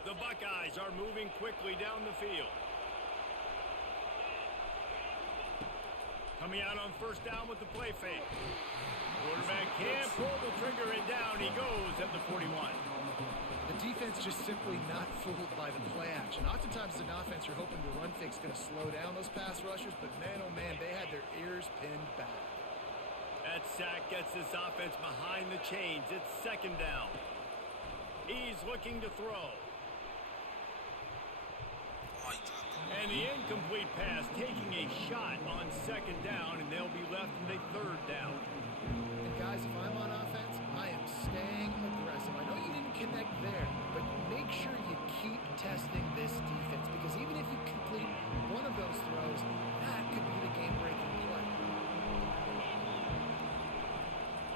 The Buckeyes are moving quickly down the field. Coming out on 1st down with the play fake. Quarterback can't pull the trigger, and down he goes at the 41. The defense just simply not fooled by the play action. Oftentimes as an offense, you're hoping the run fake's going to slow down those pass rushers, but man, oh man, they had their ears pinned back. That sack gets this offense behind the chains. It's 2nd down. He's looking to throw. And the incomplete pass taking a shot on 2nd down, and they'll be left in a 3rd down. And guys, if I'm on offense, I am staying aggressive. I know you didn't connect there, but make sure you keep testing this defense, because even if you complete one of those throws, that could be the game-breaking play.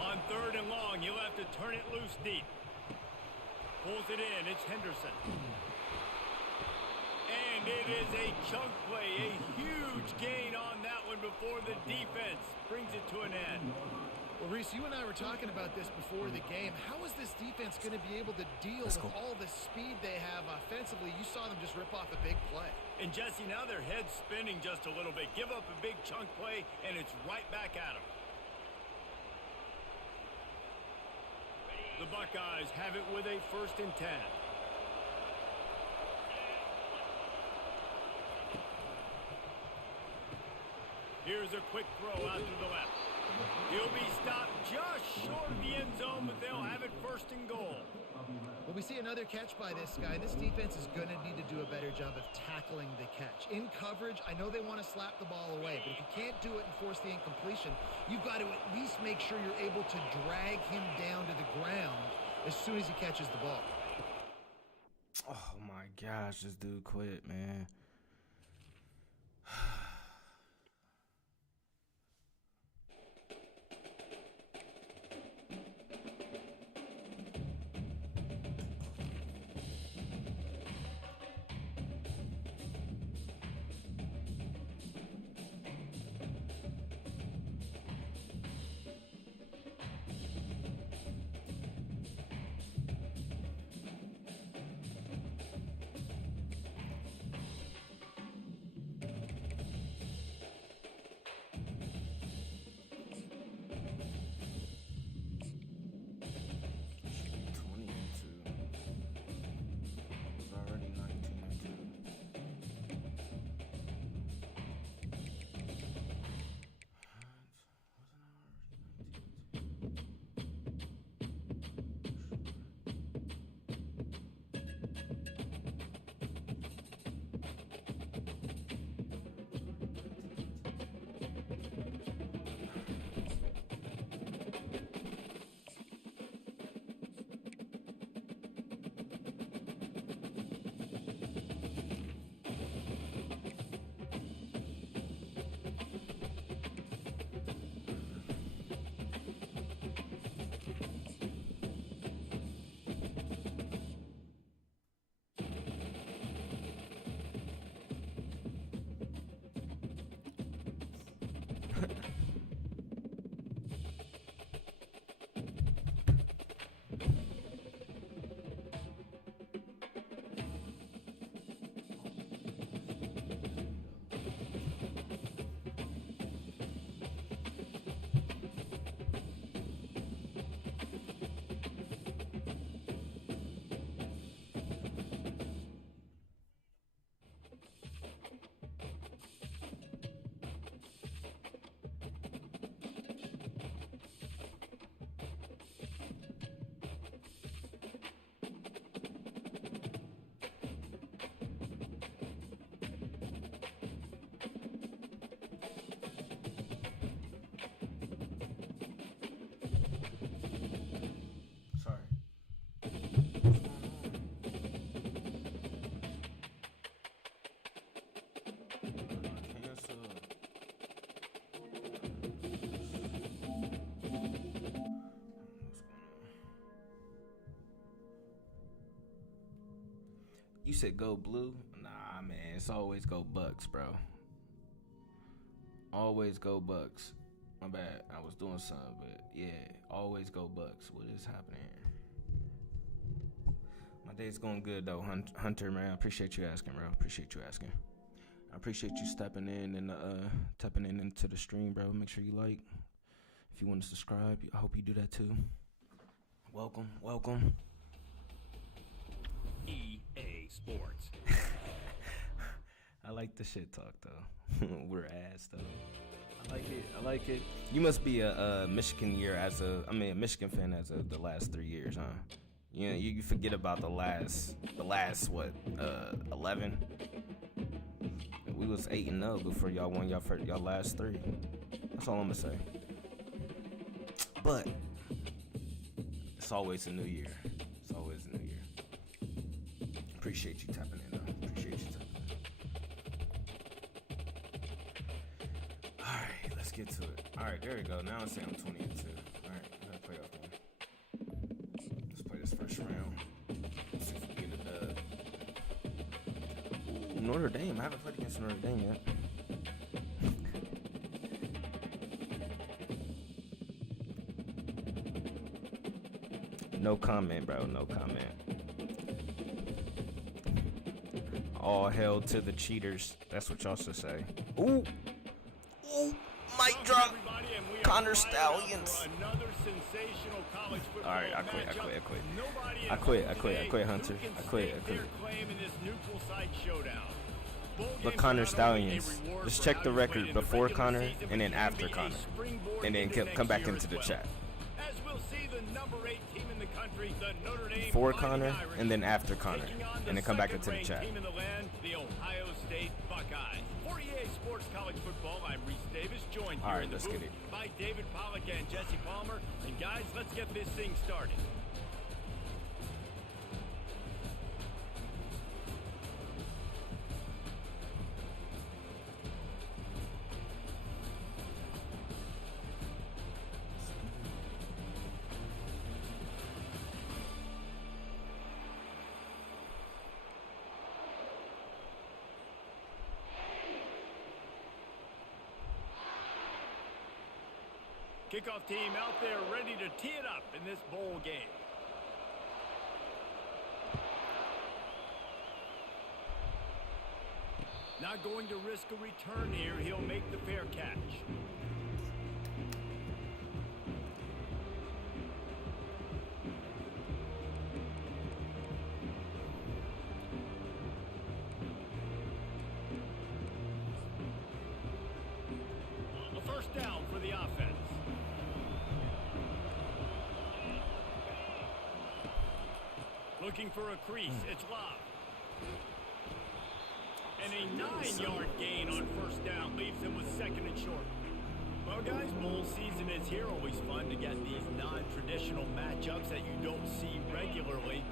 On 3rd and long, you'll have to turn it loose deep. Pulls it in. It's Henderson. And it is a chunk play, a huge gain on that one before the defense brings it to an end. Well, Reese, you and I were talking about this before the game. How is this defense going to be able to deal with all the speed they have offensively? You saw them just rip off a big play. And Jesse, now their head's spinning just a little bit. Give up a big chunk play, and it's right back at them. The Buckeyes have it with a 1st and 10. Here's a quick throw out to the left. He'll be stopped just short of the end zone, but they'll have it 1st and goal. Well, we see another catch by this guy. This defense is going to need to do a better job of tackling the catch. In coverage, I know they want to slap the ball away, but if you can't do it and force the incompletion, you've got to at least make sure you're able to drag him down to the ground as soon as he catches the ball. Oh my gosh, this dude quit, man. You said go blue? Nah, man, it's always go Bucks, bro. Always go Bucks. My bad, I was doing something, but yeah, always go Bucks. What is happening? My day's going good though, Hunter, man. I appreciate you asking, bro. Appreciate you asking. I appreciate you stepping in and tapping in into the stream, bro. Make sure you like. If you want to subscribe, I hope you do that too. Welcome. EA Sports. I like the shit talk though. We're ass though. I like it. You must be a Michigan Michigan fan as of the last 3 years, huh? You know, you forget about the last 11. We was 8-0 before y'all won y'all last 3. That's all I'm gonna say. But it's always a new year. It's always a new year. Appreciate you tapping in, though. Appreciate you tapping in. All right, let's get to it. All right, there we go. Now I'm saying I'm 20-2. All right, I gotta play off one. Let's play this first round. Let's see if we get a dub. Ooh, Notre Dame. I haven't played against Notre Dame yet. No comment, bro. No comment. All hail to the cheaters. That's what y'all should say. Ooh. Ooh. Mic drop. Connor Stallions. All right, I quit, Hunter. I quit. But Connor Stallions, just check the record before Connor and then after Connor, and then come back into the chat. Before Connor and then after Connor, and then come back into the chat. The Ohio State Buckeyes. For EA Sports College Football, I'm Reese Davis, joined All here right, in the let's booth get it. by David Pollack and Jesse Palmer. And guys, let's get this thing started. Kickoff team out there ready to tee it up in this bowl game. Not going to risk a return here. He'll make the fair catch. A first down for the offense. Looking for a crease. It's Love. And a 9-yard gain on first down leaves him with second and short. Well, guys, bowl season is here. Always fun to get these non-traditional matchups that you don't see regularly.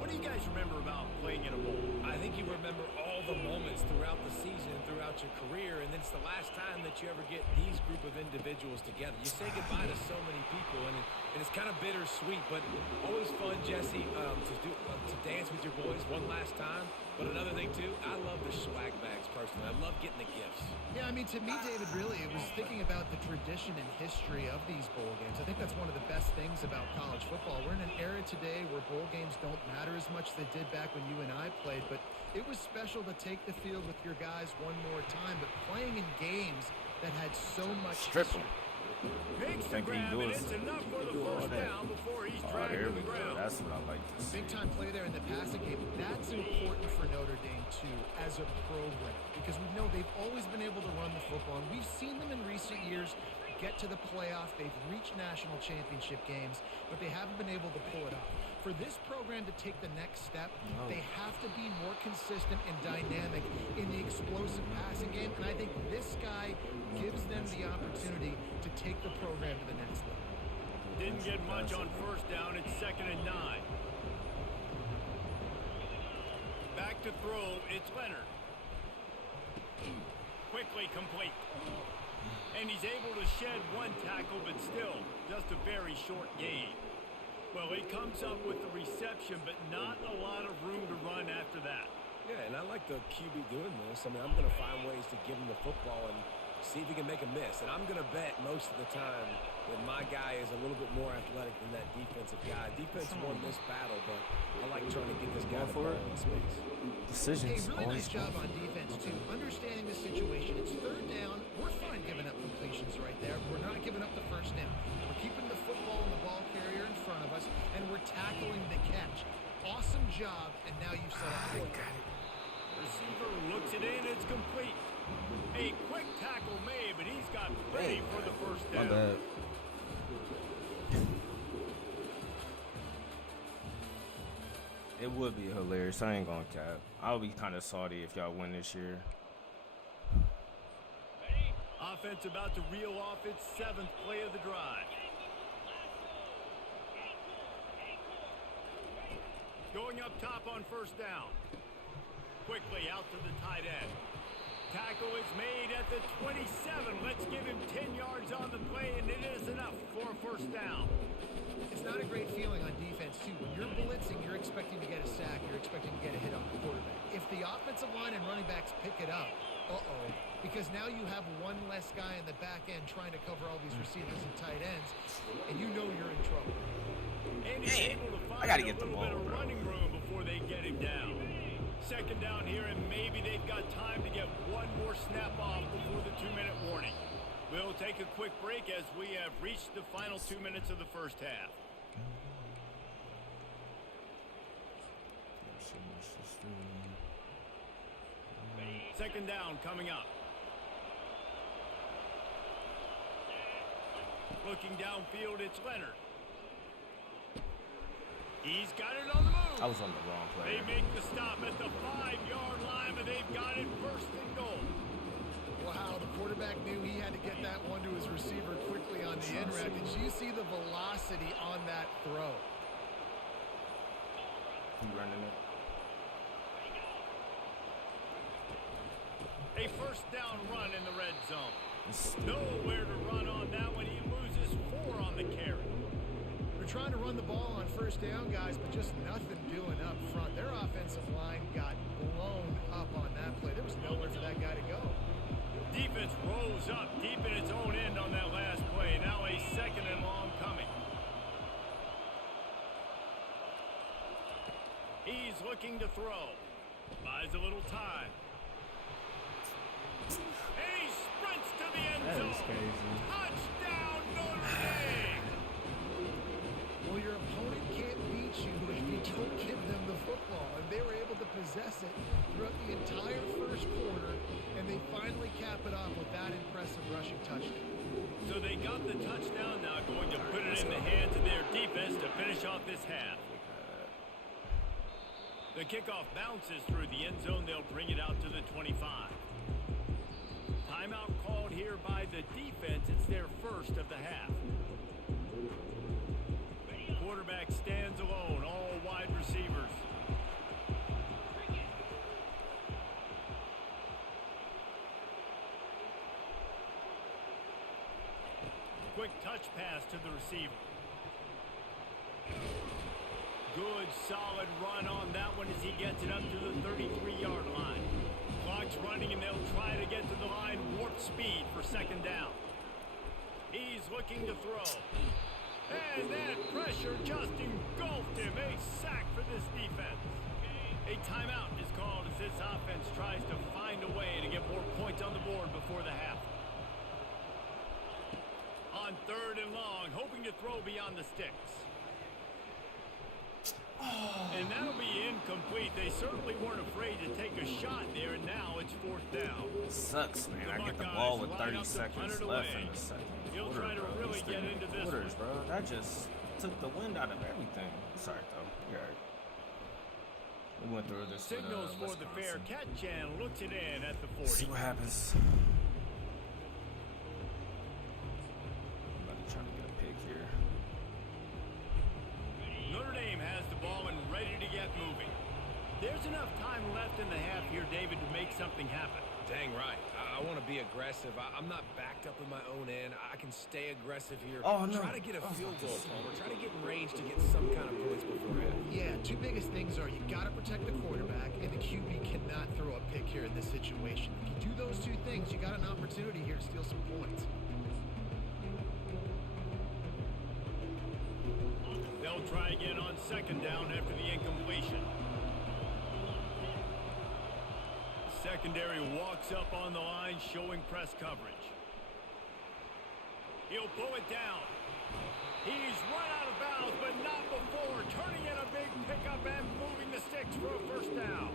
What do you guys remember about playing in a bowl? I think you remember all the moments throughout the season, throughout your career, and then it's the last time that you ever get these group of individuals together. You say goodbye to so many people, and it's kind of bittersweet, but always fun, Jesse, to dance with your boys one last time. But another thing, too, I love the swag bags, personally. I love getting the gifts. Yeah, I mean, to me, David, really, it was thinking about the tradition and history of these bowl games. I think that's one of the best things about college football. We're in an era today where bowl games don't matter as much as they did back when you and I played, but it was special to take the field with your guys one more time, but playing in games that had so much Strip him. Makes the grab, and it's enough for the first down before he's dragged to the ground. That's what I like to see. Big time play there in the passing game. That's important for Notre Dame too as a program, because we know they've always been able to run the football, and we've seen them in recent years get to the playoff. They've reached national championship games, but they haven't been able to pull it off. For this program to take the next step, they have to be more consistent and dynamic in the explosive passing game, and I think this guy gives them the opportunity to take the program to the next level. Didn't get much on first down. It's 2nd and 9. Back to throw. It's Leonard. Quickly complete. And he's able to shed one tackle, but still just a very short gain. Well, he comes up with the reception, but not a lot of room to run after that. Yeah, and I like the QB doing this. I mean, I'm going to find ways to give him the football and see if he can make a miss. And I'm going to bet most of the time that my guy is a little bit more athletic than that defensive guy. Defense won this battle, but I like trying to get this guy the ball in space. Decisions. Hey, really nice job on defense, too. Understanding the situation. It's third down. We're fine giving up completions right there. We're not giving up the first down. We're keeping the football and the ball carrier in front of us, and we're tackling the catch. Awesome job, and now you've set up the Receiver looks it in. It's complete. A quick tackle made, but he's got plenty for the first down. My bad. It would be hilarious. I ain't gonna cap. I would be kind of salty if y'all win this year. Offense about to reel off its 7th play of the drive. Going up top on first down. Quickly out to the tight end. Tackle is made at the 27. Let's give him 10 yards on the play, and it is enough for a first down. It's not a great feeling on defense, too. When you're blitzing, you're expecting to get a sack. You're expecting to get a hit on the quarterback. If the offensive line and running backs pick it up, because now you have one less guy in the back end trying to cover all these receivers and tight ends, and you know you're in trouble. And he's able to I gotta get the ball, bit of bro. running room before they get him down. Second down here, and maybe they've got time to get one more snap off before the 2-minute warning. We'll take a quick break as we have reached the final 2 minutes of the first half. Second down coming up. Looking downfield, it's Leonard. He's got it on the move. I was on the wrong play. They make the stop at the 5-yard line, but they've got it first and goal. Wow, the quarterback knew he had to get that one to his receiver quickly on the end route. Did you see the velocity on that throw? You running it? A first down run in the red zone. Nowhere to run on that one. He loses 4 on the carry. They're trying to run the ball on first down, guys, but just nothing doing up front. Their offensive line got blown up on that play. There was nowhere for that guy to go. Defense rose up deep in its own end on that last play. Now a second and long coming. He's looking to throw. Buys a little time. And he sprints to the end zone. That is crazy. Touchdown, Notre Dame. Well, your opponent can't beat you if you don't give them the football. And they were able to possess it throughout the entire first quarter, and they finally cap it off with that impressive rushing touchdown. So they got the touchdown, now going to put it in the hands of their defense to finish off this half. The kickoff bounces through the end zone. They'll bring it out to the 25. Timeout called here by the defense. It's their first of the half. Quarterback stands alone, all wide receivers. Quick touch pass to the receiver. Good, solid run on that one as he gets it up to the 33-yard line. Clock's running, and they'll try to get to the line warp speed for second down. He's looking to throw. And that pressure just engulfed him. A sack for this defense. A timeout is called as this offense tries to find a way to get more points on the board before the half. On third and long, hoping to throw beyond the sticks. And that'll be incomplete. They certainly weren't afraid to take a shot there, and now it's fourth down. Sucks, man. I get the ball with 30 seconds left in the second He'll try to really get into this quarters, bro. That just took the wind out of everything. Sorry, though. You're right. We went through this. Signals for the fair catch and looks it in at the 40. See what happens. I'm about to try to get a pick here. Notre Dame has the ball and ready to get moving. There's enough time left in the half here, David, to make something happen. Dang right. I want to be aggressive. I'm not backed up in my own end. I can stay aggressive here. Oh, no. Try to get a field goal, Palmer. Try to get in range to get some kind of points beforehand. Yeah, two biggest things are you got to protect the quarterback, and the QB cannot throw a pick here in this situation. If you do those two things, you got an opportunity here to steal some points. They'll try again on second down after the incompletion. Secondary walks up on the line, showing press coverage. He'll pull it down. He's run out of bounds, but not before. Turning in a big pickup and moving the sticks for a first down.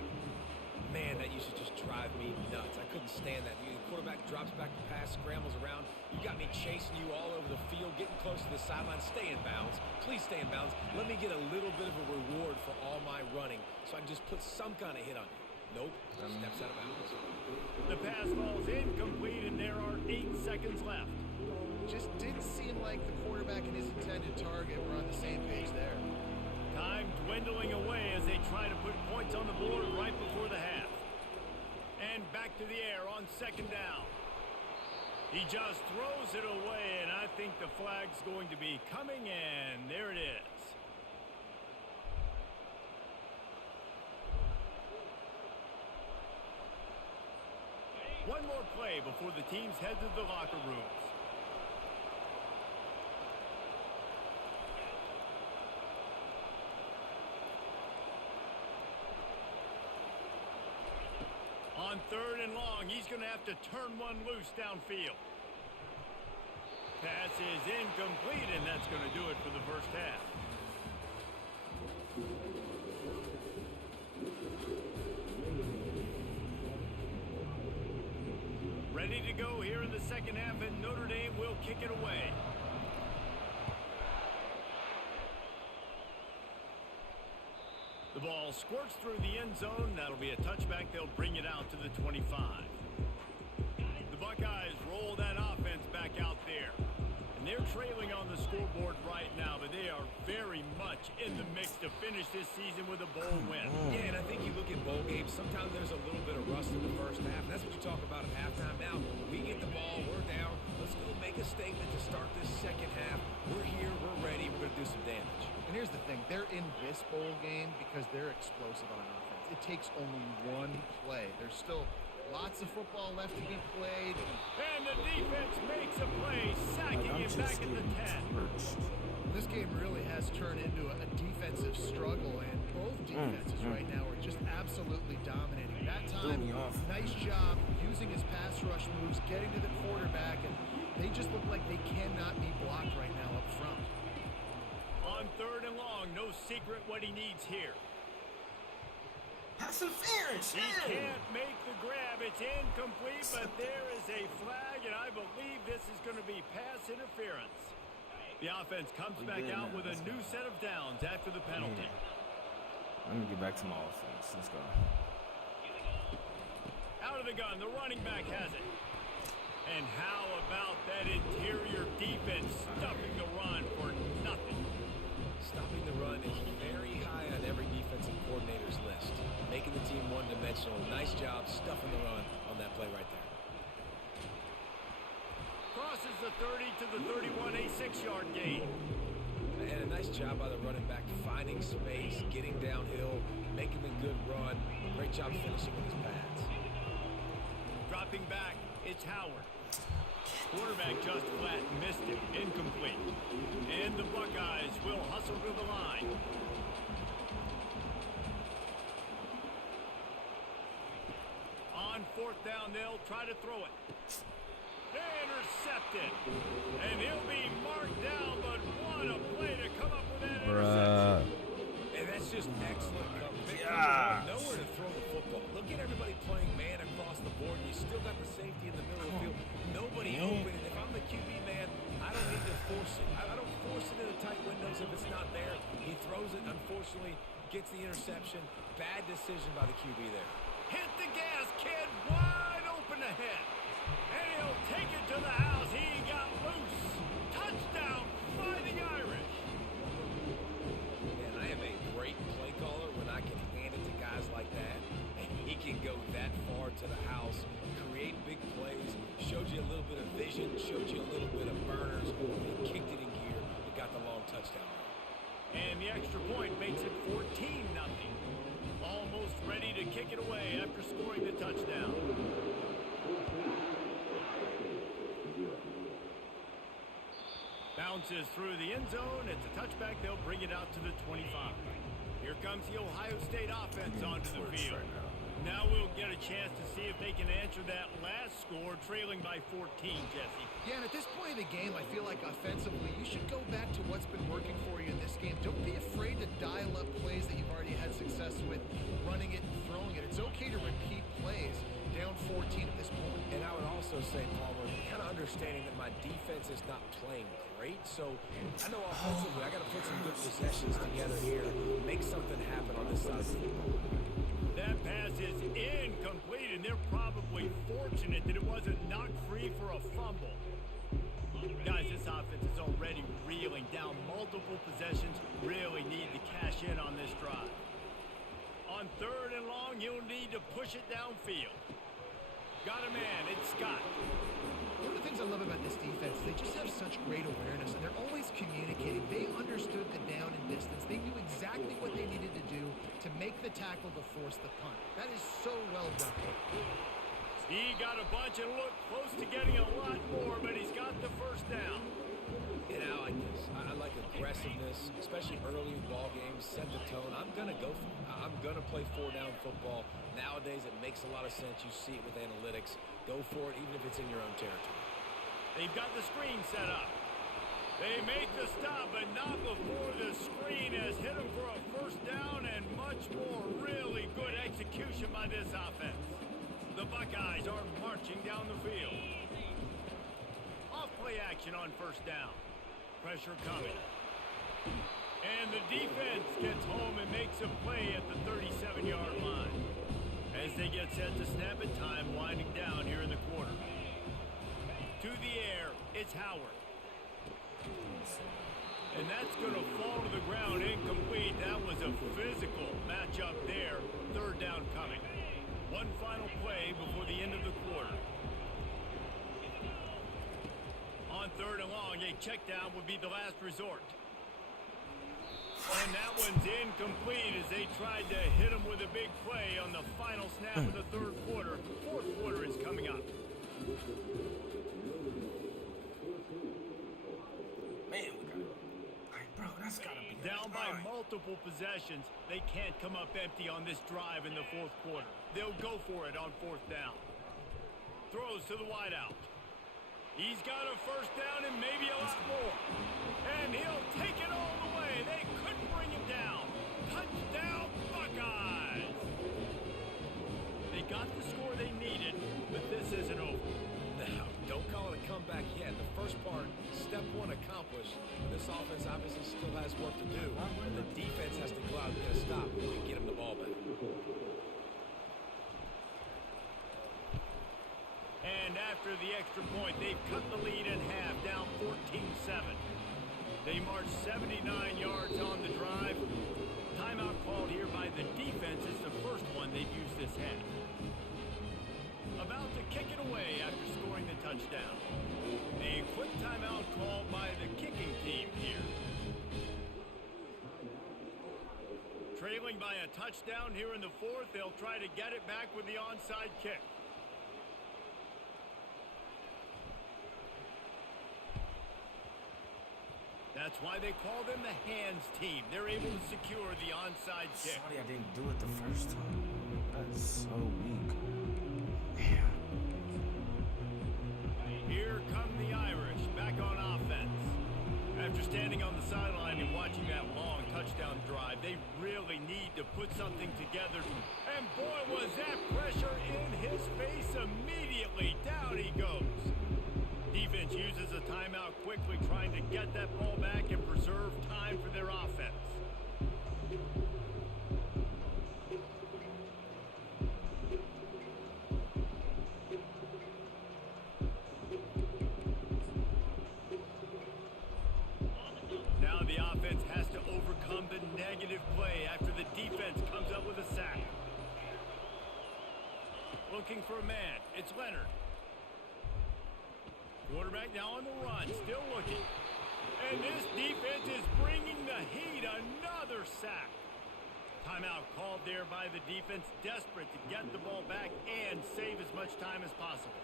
Man, that used to just drive me nuts. I couldn't stand that. The quarterback drops back to pass, scrambles around. You got me chasing you all over the field, getting close to the sideline. Stay in bounds. Please stay in bounds. Let me get a little bit of a reward for all my running so I can just put some kind of hit on you. Nope. Steps out of bounds. The pass falls incomplete, and there are 8 seconds left. Just didn't seem like the quarterback and his intended target were on the same page there. Time dwindling away as they try to put points on the board right before the half. And back to the air on second down. He just throws it away, and I think the flag's going to be coming, and there it is. One more play before the teams head to the locker rooms. third and long, he's going to have to turn one loose downfield. Pass is incomplete, and that's going to do it for the first half. Ready to go here in the second half, and Notre Dame will kick it away. The ball squirts through the end zone. That'll be a touchback. They'll bring it out to the 25. The Buckeyes roll that offense back out there. And they're trailing on the scoreboard right now, but they are very much in the mix to finish this season with a bowl win. Yeah, and I think you look at bowl games, sometimes there's a little bit of rust in the first half. And that's what you talk about at halftime. Now, we get the ball, we're down. Let's go make a statement to start this second half. We're here, we're ready, we're going to do some damage. And here's the thing, they're in this bowl game because they're explosive on offense. It takes only one play. There's still lots of football left to be played. And the defense makes a play, sacking him back at the 10. This game really has turned into a defensive struggle, and both defenses right now are just absolutely dominating. That time, nice job using his pass rush moves, getting to the quarterback, and they just look like they cannot be blocked right now up front. On third and long, no secret what he needs here. Pass interference. He can't make the grab. It's incomplete, but there is a flag, and I believe this is going to be pass interference. The offense comes back out with a new set of downs after the penalty. Let me get back to my offense. Let's go. Out of the gun, the running back has it. And how about that interior defense stuffing the run for nothing? Stopping the run is very high on every defensive coordinator's list. Making the team one-dimensional. Nice job stuffing the run on that play right there. Crosses the 30 to the 31, a 6-yard gain. And a nice job by the running back, finding space, getting downhill, making a good run. Great job finishing with his pads. Dropping back, it's Howard. Quarterback just flat missed it, incomplete. And the Buckeyes will hustle to the line. On fourth down, they'll try to throw it. Intercepted. And he'll be marked down, but what a play to come up with that interception. And that's just excellent coverage. Nowhere to throw the football. Look at everybody playing man across the board. You still got the safety in the middle of the field. Nobody open. And if I'm the QB, man, I don't need to force it. I don't force it into tight windows if it's not there. He throws it, unfortunately, gets the interception. Bad decision by the QB there. Hit the gas, kid. Wide open ahead. And he'll take it to the house. He got loose. Touchdown, Fighting Irish. Man, I am a great play caller when I can hand it to guys like that. And he can go that far to the house, create big plays, showed you a little bit of vision, showed you a little bit of burners, and kicked it in gear and got the long touchdown. And the extra point makes it 14-0. Almost ready to kick it away after scoring the touchdown. Bounces through the end zone. It's a touchback. They'll bring it out to the 25. Here comes the Ohio State offense onto the field. Now we'll get a chance to see if they can answer that last score, trailing by 14, Jesse. Yeah, and at this point of the game, I feel like offensively, you should go back to what's been working for you in this game. Don't be afraid to dial up plays that you've already had success with, running it and throwing it. It's okay to repeat plays down 14 at this point. And I would also say, Palmer, kind of understanding that my defense is not playing great, so I know offensively I got to put some good possessions together here, make something happen on this side of the football. That pass is incomplete, and they're probably fortunate that it wasn't knocked free for a fumble. Guys, this offense is already reeling down multiple possessions. Really need to cash in on this drive. On third and long, you'll need to push it downfield. Got a man, it's Scott. One of the things I love about this defense, they just have such great awareness, and they're always communicating. They understood the down and distance. They knew exactly what they needed to do to make the tackle to force the punt. That is so well done. He got a bunch and looked close to getting a lot more, but he's got the first down. And I like this. I like aggressiveness, especially early in ball games. Set the tone. I'm I'm going to go for it. I'm going to play 4-down football. Nowadays, it makes a lot of sense. You see it with analytics. Go for it, even if it's in your own territory. They've got the screen set up. They make the stop, but not before the screen has hit them for a first down and much more. Really good execution by this offense. The Buckeyes are marching down the field. Off play action on first down. Pressure coming. And the defense gets home and makes a play at the 37-yard line. As they get set to snap it, time winding down here in the quarter. To the air, it's Howard. And that's going to fall to the ground incomplete. That was a physical matchup there. Third down coming. One final play before the end of the quarter. On third and long, a check down would be the last resort. And that one's incomplete as they tried to hit him with a big play on the final snap of the third quarter. Fourth quarter is coming up. Man, we got it. Like, bro, that's gotta be Down by multiple possessions, they can't come up empty on this drive in the fourth quarter. They'll go for it on fourth down. Throws to the wideout. He's got a first down and maybe a lot more. And he'll take it all the way. They couldn't bring him down. Touchdown, Buckeyes! They got the score they needed, but this isn't over. Now, don't call it a comeback yet. The first part, step one accomplished. This offense obviously still has work to do. The defense has to go out and get a stop and get him the ball back. And after the extra point, they've cut the lead in half, down 14-7. They march 79 yards on the drive. Timeout called here by the defense. It's the first one they've used this half. About to kick it away after scoring the touchdown. A quick timeout called by the kicking team here. Trailing by a touchdown here in the fourth, they'll try to get it back with the onside kick. That's why they call them the hands team. They're able to secure the onside kick. Sorry I didn't do it the first time. That's so weak. Damn. Here come the Irish back on offense. After standing on the sideline and watching that long touchdown drive, they really need to put something together. And boy, was that pressure in his face immediately. Down he goes. Defense uses a timeout quickly, trying to get that ball back and preserve time for their offense. Now the offense has to overcome the negative play after the defense comes up with a sack. Looking for a man. It's Leonard. Quarterback now on the run, still looking. And this defense is bringing the heat. Another sack. Timeout called there by the defense, desperate to get the ball back and save as much time as possible.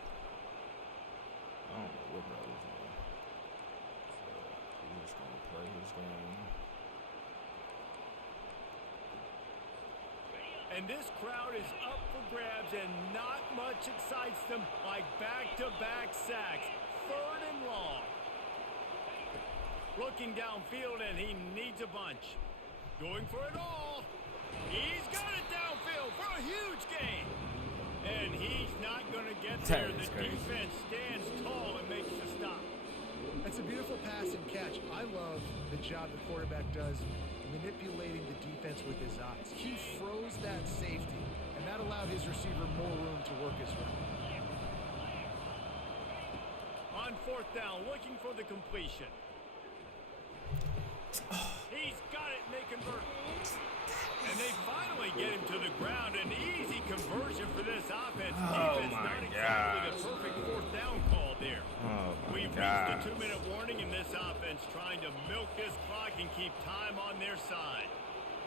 I don't know what brother's doing. So he's just gonna play his game. And this crowd is up for grabs, and not much excites them like back-to-back sacks. Third and long. Looking downfield, and he needs a bunch. Going for it all. He's got it downfield for a huge gain. And he's not going to get there. The defense stands tall and makes the stop. That's a beautiful pass and catch. I love the job the quarterback does manipulating the defense with his eyes. He froze that safety, and that allowed his receiver more room to work his route. On fourth down, looking for the completion. He's got it, and they convert. And they finally get him to the ground. An easy conversion for this offense. Defense not exactly the perfect fourth down call there. We've reached the 2-minute warning, and this offense trying to milk this clock and keep time on their side.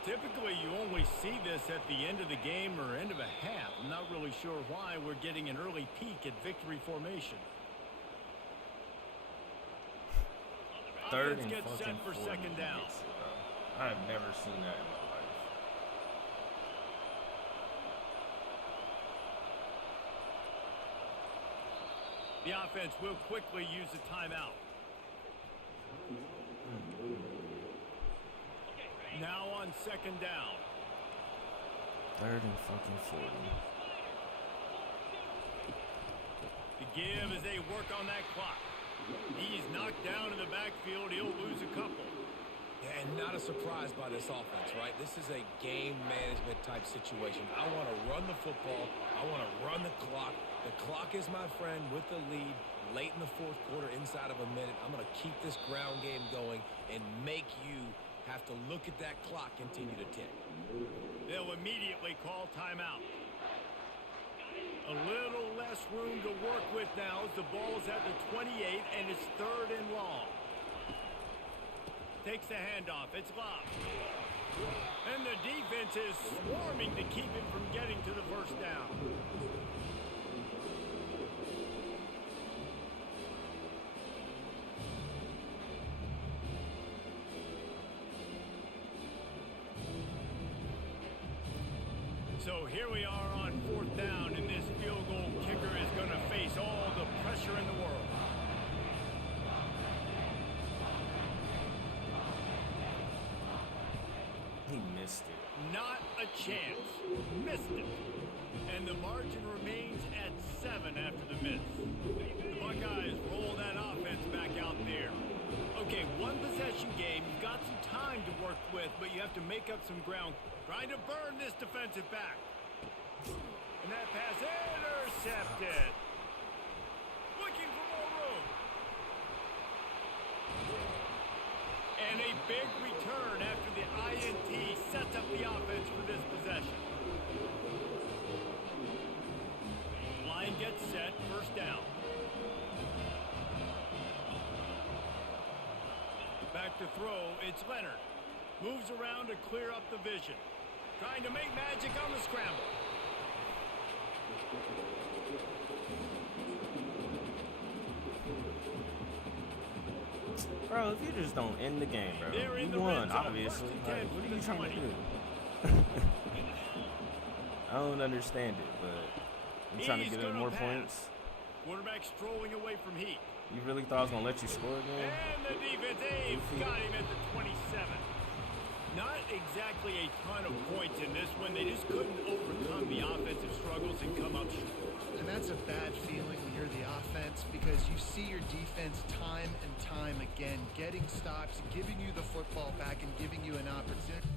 Typically, you only see this at the end of the game or end of a half. I'm not really sure why we're getting an early peek at victory formation. Third and gets set for second down. I've never seen that in my life. The offense will quickly use a timeout. Now on second down. 3rd and fucking 40. The give as they work on that clock. He's knocked down in the backfield. He'll lose a couple. And not a surprise by this offense, right? This is a game management type situation. I want to run the football. I want to run the clock. The clock is my friend with the lead. Late in the 4th quarter, inside of a minute, I'm going to keep this ground game going and make you have to look at that clock continue to tick. They'll immediately call timeout. A little less room to work with now as the ball's at the 28 and it's 3rd and long. Takes the handoff. It's locked. And the defense is swarming to keep him from getting to the first down. So here we are on 4th down, and this field goal kicker is going to face all the pressure in the world. He missed it. Not a chance. Missed it. And the margin remains at 7 after the miss. The Buckeyes roll that offense back out there. Okay, one possession game. You've got some time to work with, but you have to make up some ground. Trying to burn this defensive back. And that pass intercepted. Looking for more room. And a big return after the INT sets up the offense for this possession. Line gets set, first down. Back to throw, it's Leonard. Moves around to clear up the vision. Trying to make magic on the scramble. Bro, if you just don't end the game, bro. You won, obviously. Like, what are you trying to do? I don't understand it, but I'm trying to get in more points. Quarterback strolling away from heat. You really thought I was going to let you score again? And the defense, they've got him at the 27. Not exactly a ton of points in this one. They just couldn't overcome the offensive struggles and come up short. And that's a bad feeling when you're the offense because you see your defense time and time again getting stops, giving you the football back, and giving you an opportunity.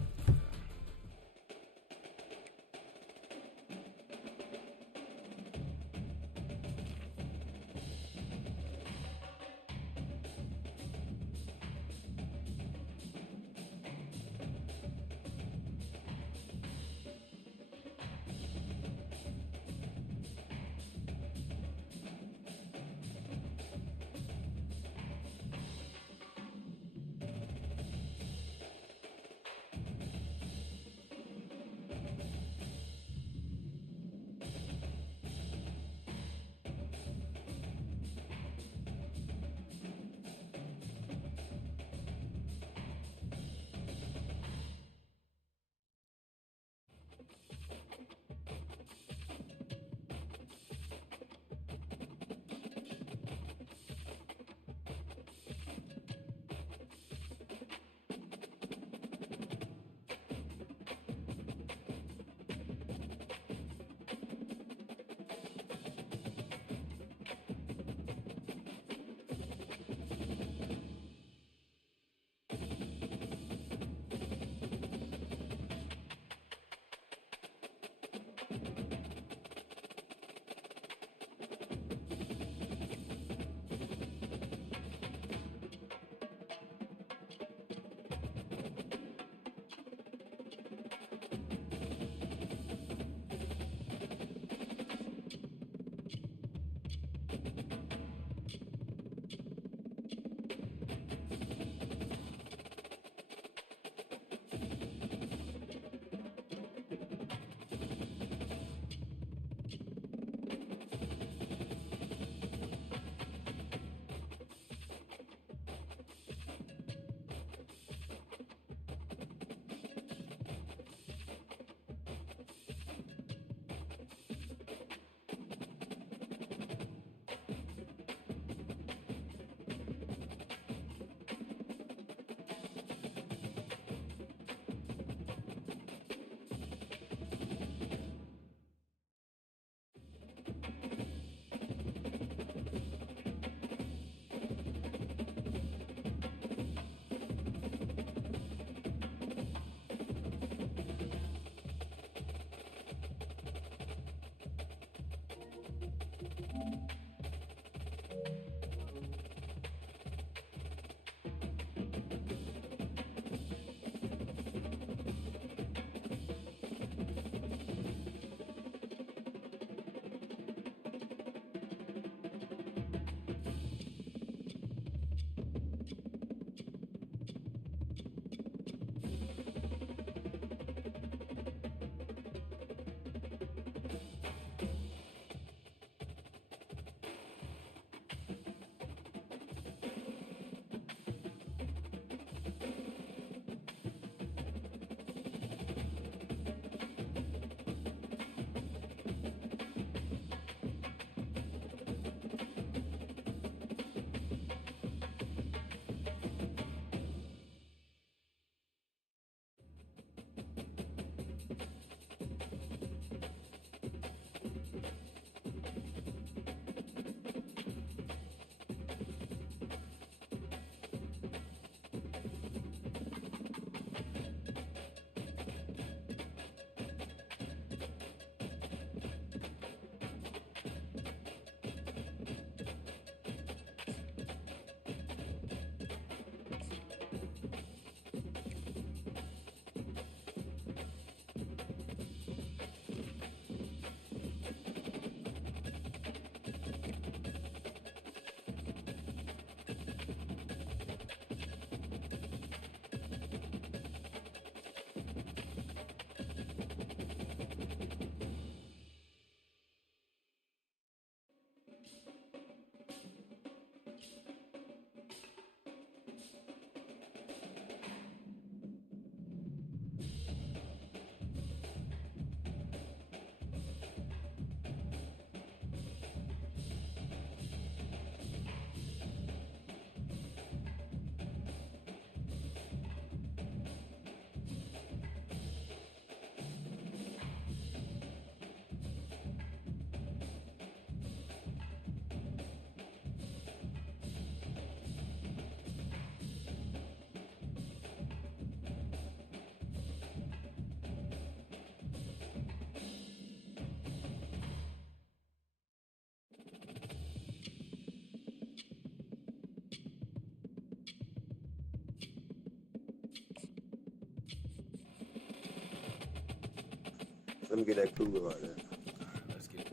Let me get that cougar right there. Alright, let's get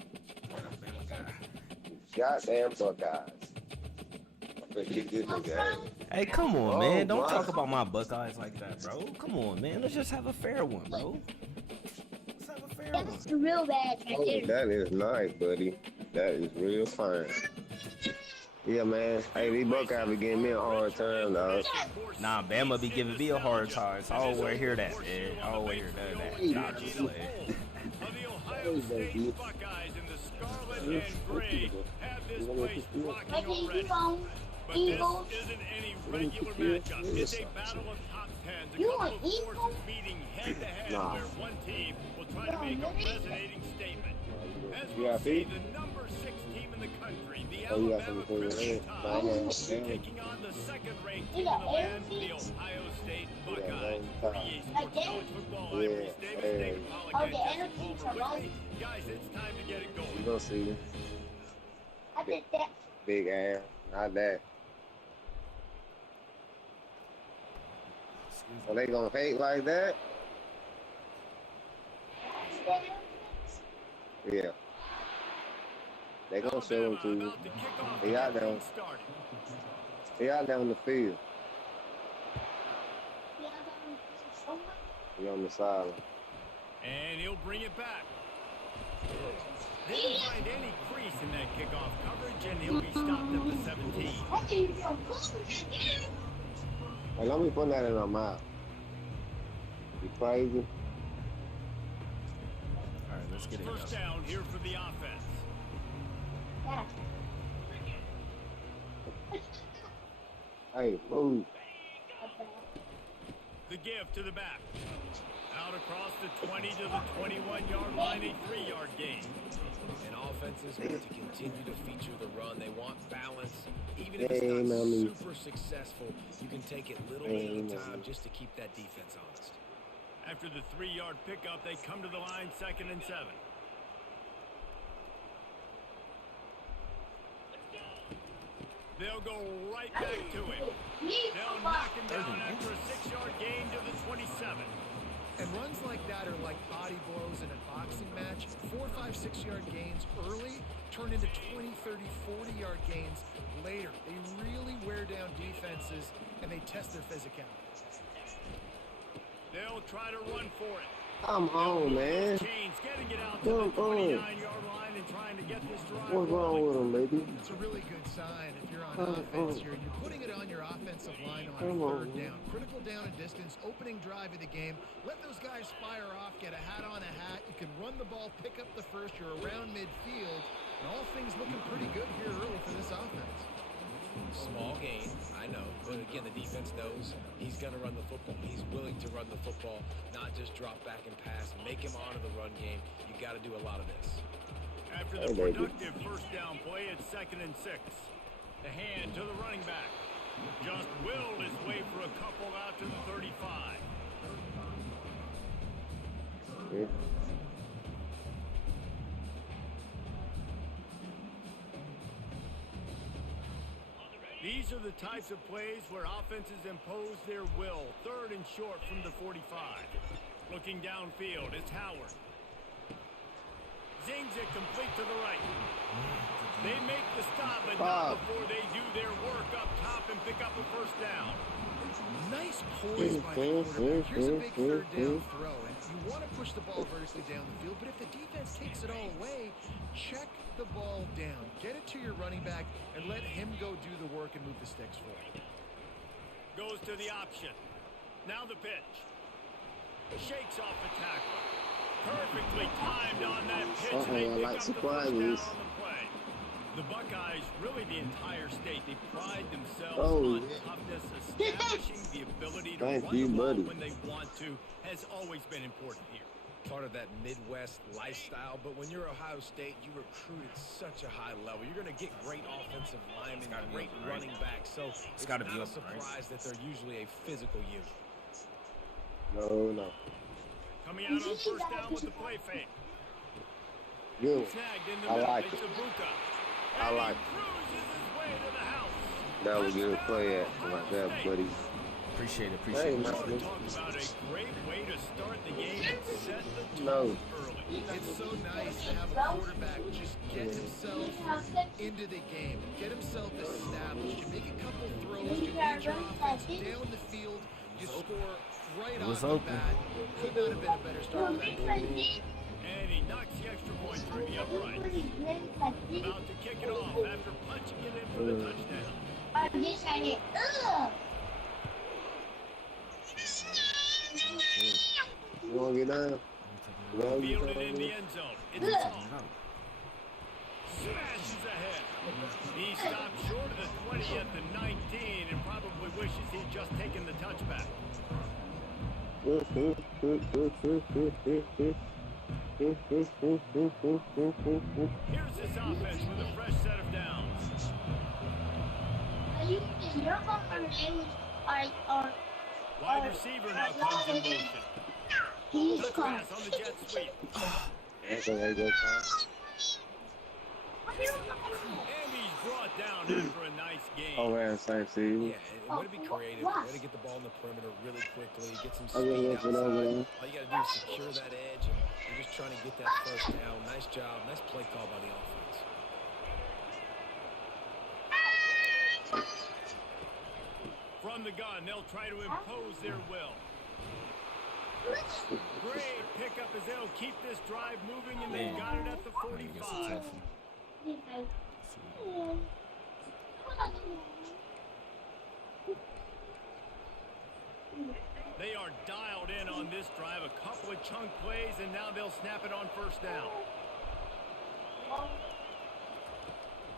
Alabama guy. Goddamn Buckeyes. I better kick this nigga ass. Hey, come on, Oh, man. Don't my. talk about my Buckeyes like that, bro. Come on, man. Let's just have a fair one, bro. Let's have a fair one. That's real bad right Oh, there. that is nice, buddy. That is real fine. Yeah, man. Hey, these Buckeyes be giving me a hard time, dog. Nah, Bama be giving me a hard time. So I always hear that, man. I always hear that. Nah, just play. Of the Ohio State Buckeyes in the scarlet and gray have this place rocking already. But this isn't any regular matchup. It's a battle of top tens. A couple of forces meeting head to head where one team will try to make a resonating statement. As we'll see, the number 6 team in the country, the Alabama Crimson Tide, taking on the second-ranked team in the land, the Ohio State Buckeyes. For EA Sports College Football, I'm Reese Davis, David Pollack, and Jesse Palmer with me. Guys, it's time to get it going. You gonna see I did that. big ass, not that. So they gonna hate like that? Yeah. They gonna show them to you. About to kick off They out there. started. They out there on the field. They on the sideline. And he'll bring it back. They didn't find any crease in that kickoff coverage, and he'll be stopped at the 17. Hey, let me put that in our mouth. You crazy? Alright, let's get it. First down here for the offense. Hey, move. The give to the back. Out across the 20 to the 21-yard line, a 3-yard gain. And offenses want to continue to feature the run. They want balance. Even if Hey, it's not mommy. super successful, you can take it little bit at a time just to keep that defense honest. After the 3-yard pickup, they come to the line, 2nd and 7. They'll go right back to him. They'll knock him down after a 6-yard gain to the 27. And runs like that are like body blows in a boxing match. 4, 5, 6-yard gains early turn into 20, 30, 40-yard gains later. They really wear down defenses, and they test their physicality. They'll try to run for it. Come on, man. Chains getting it out to the 29-yard line and trying to get this drive What's wrong with them, baby? It's a really good sign if you're on offense. You're putting it on your offensive line on third down. Critical down and distance, opening drive of the game. Let those guys fire off, get a hat on a hat. You can run the ball, pick up the first. You're around midfield. And all things looking pretty good here early for this offense. Small gain, I know, but again, the defense knows he's going to run the football. He's willing to run the football, not just drop back and pass, make him honor the run game. You got to do a lot of this. After the productive first down play, it's 2nd and 6. The hand to the running back. Just willed his way for a couple out to the 35. Yeah. These are the types of plays where offenses impose their will. 3rd and short from the 45. Looking downfield, it's Howard. Zings it complete to the right. They make the stop, but not before they do their work up top and pick up a first down. Nice poise by the quarterback. Here's a big third down throw, and you want to push the ball vertically down the field, but if the defense takes it all away, check the ball down. Get it to your running back and let him go do the work and move the sticks for you. Goes to the option. Now the pitch. Shakes off the tackle. Perfectly timed on that pitch. And they pick up the first down on the play. The Buckeyes, really the entire state, they pride themselves on toughness, establishing the ability to run the ball when they want to, has always been important here. Part of that Midwest lifestyle, but when you're Ohio State, you recruit at such a high level. You're going to get great offensive linemen, great running backs, so it's not a surprise that they're usually a physical unit. No. Coming out on first down with the play fake. Good. Snagged in the I middle. like It's it. Ibuka. I And like he cruises his way to the house. That was a good play at right there, buddy. Appreciate it. Hey, Appreciate it. man. Talk about a great way to start the game and set the tone No. early. It's so nice to have a quarterback just get himself into the game, get himself established. You make a couple throws, you lead your offense down the field, you score right off the bat. Could not have been a better start for that team. And he knocks the extra point through the uprights. About to kick it off after punching it in for the touchdown. You want to get down? Fielded in the end zone. It's off. Smashes ahead. He stopped short of the 20 at the 19 and probably wishes he'd just taken the touchback. Here's this offense with a fresh set of downs. Wide receiver now comes in motion. Touch pass on the jet sweep. That's a very good pass. And he's brought down after a nice game. Oh, man, same season. Yeah, and way to be creative, way to get the ball in the perimeter really quickly, get some speed outside. All you got to do is secure that edge, and you're just trying to get that first down. Nice job, nice play call by the offense. From the gun, they'll try to impose their will. Great pickup as they'll keep this drive moving, and they've got it at the 45. They are dialed in on this drive, a couple of chunk plays, and now they'll snap it on first down.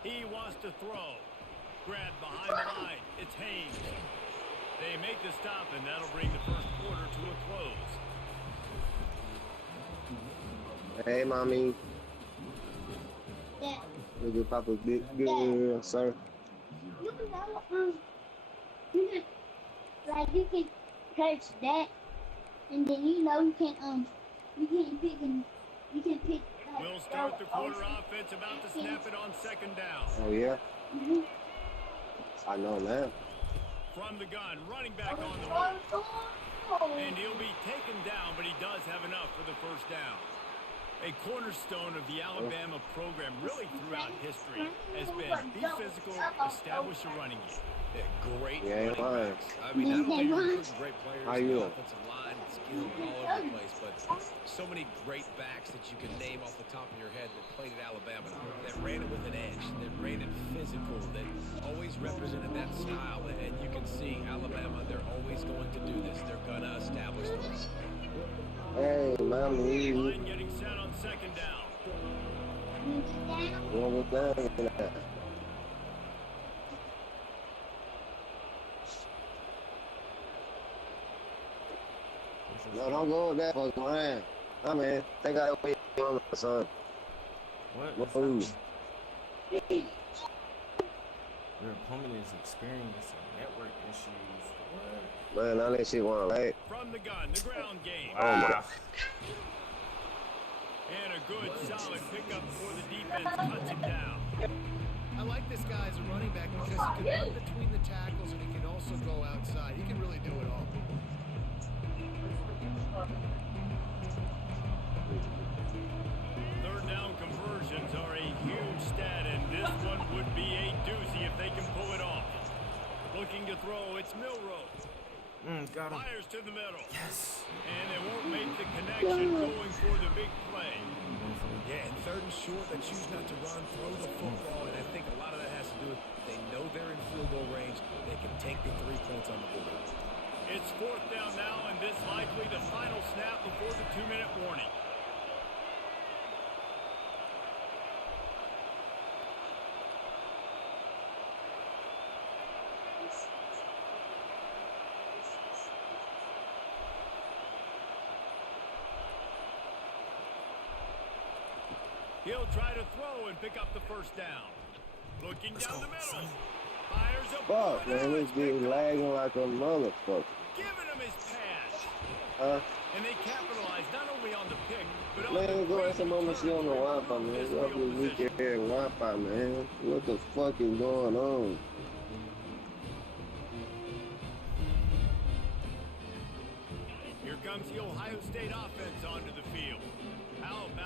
He wants to throw. Grabbed behind the line. It's Haynes. They make the stop, and that'll bring the first quarter to a close. Hey, mommy. Yeah. Look at Papa's big girl, sir. You can, like, you can touch that, and then you can pick. We'll start the quarter offense, about to snap it on second down. Oh, yeah? I know that. From the gun, running back on the move. And he'll be taken down, but he does have enough for the first down. A cornerstone of the Alabama program really throughout history has been be physical, establish a running game. Yeah, great Yeah, running backs. I mean, not only are recruiting great players How in you the doing? offensive line, skill all over the place, but so many great backs that you can name off the top of your head that played at Alabama, that ran it with an edge, that ran it physical, that always represented that style. And you can see Alabama, they're always going to do this. They're going to establish the run. Hey, mommy. Line getting set on second down. What was that? No, don't go with that fucking line. I mean, they got to wait on my son. What? Move. Your opponent is experiencing network issues. What? Man, all that shit went right. From the gun, the ground game. Ah. And a good, solid pickup before the defense cuts him down. I like this guy as a running back because he can run between the tackles and he can also go outside. He can really do it all. Third down conversions are a huge stat, and this one would be a doozy if they can pull it off. Looking to throw, it's Milrow. Got him. Fires to the middle. Yes. And they won't make the connection going for the big play. Yeah, and third and short, they choose not to run, throw the football, and I think a lot of that has to do with they know they're in field goal range. They can take the 3 points on the board. It's fourth down now, and this likely the final snap before the 2-minute warning. He'll try to throw and pick up the first down. Looking down the middle. Fires a Fuck, man, this dude lagging like a motherfucker. Giving him his pass. Huh? And they capitalize not only on the pick, but on Man, the go great at some moment return on the from Wi-Fi, man. this Go up field this weekend position. here Wi-Fi, man. What the fuck is going on? Here comes the Ohio State offense onto the field. How about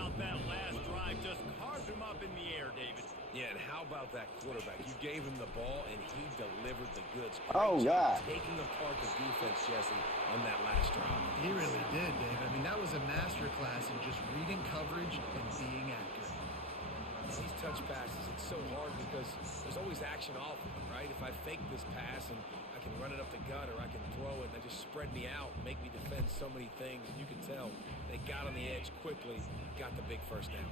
How about that quarterback? You gave him the ball, and he delivered the goods. Oh, Great job God. taking apart the defense, Jesse, on that last drive. He really did, Dave. I mean, that was a masterclass in just reading coverage and being accurate. These touch passes, it's so hard because there's always action off of it, right? If I fake this pass and I can run it up the gut or I can throw it and they just spread me out, make me defend so many things. And you can tell they got on the edge quickly, got the big first down.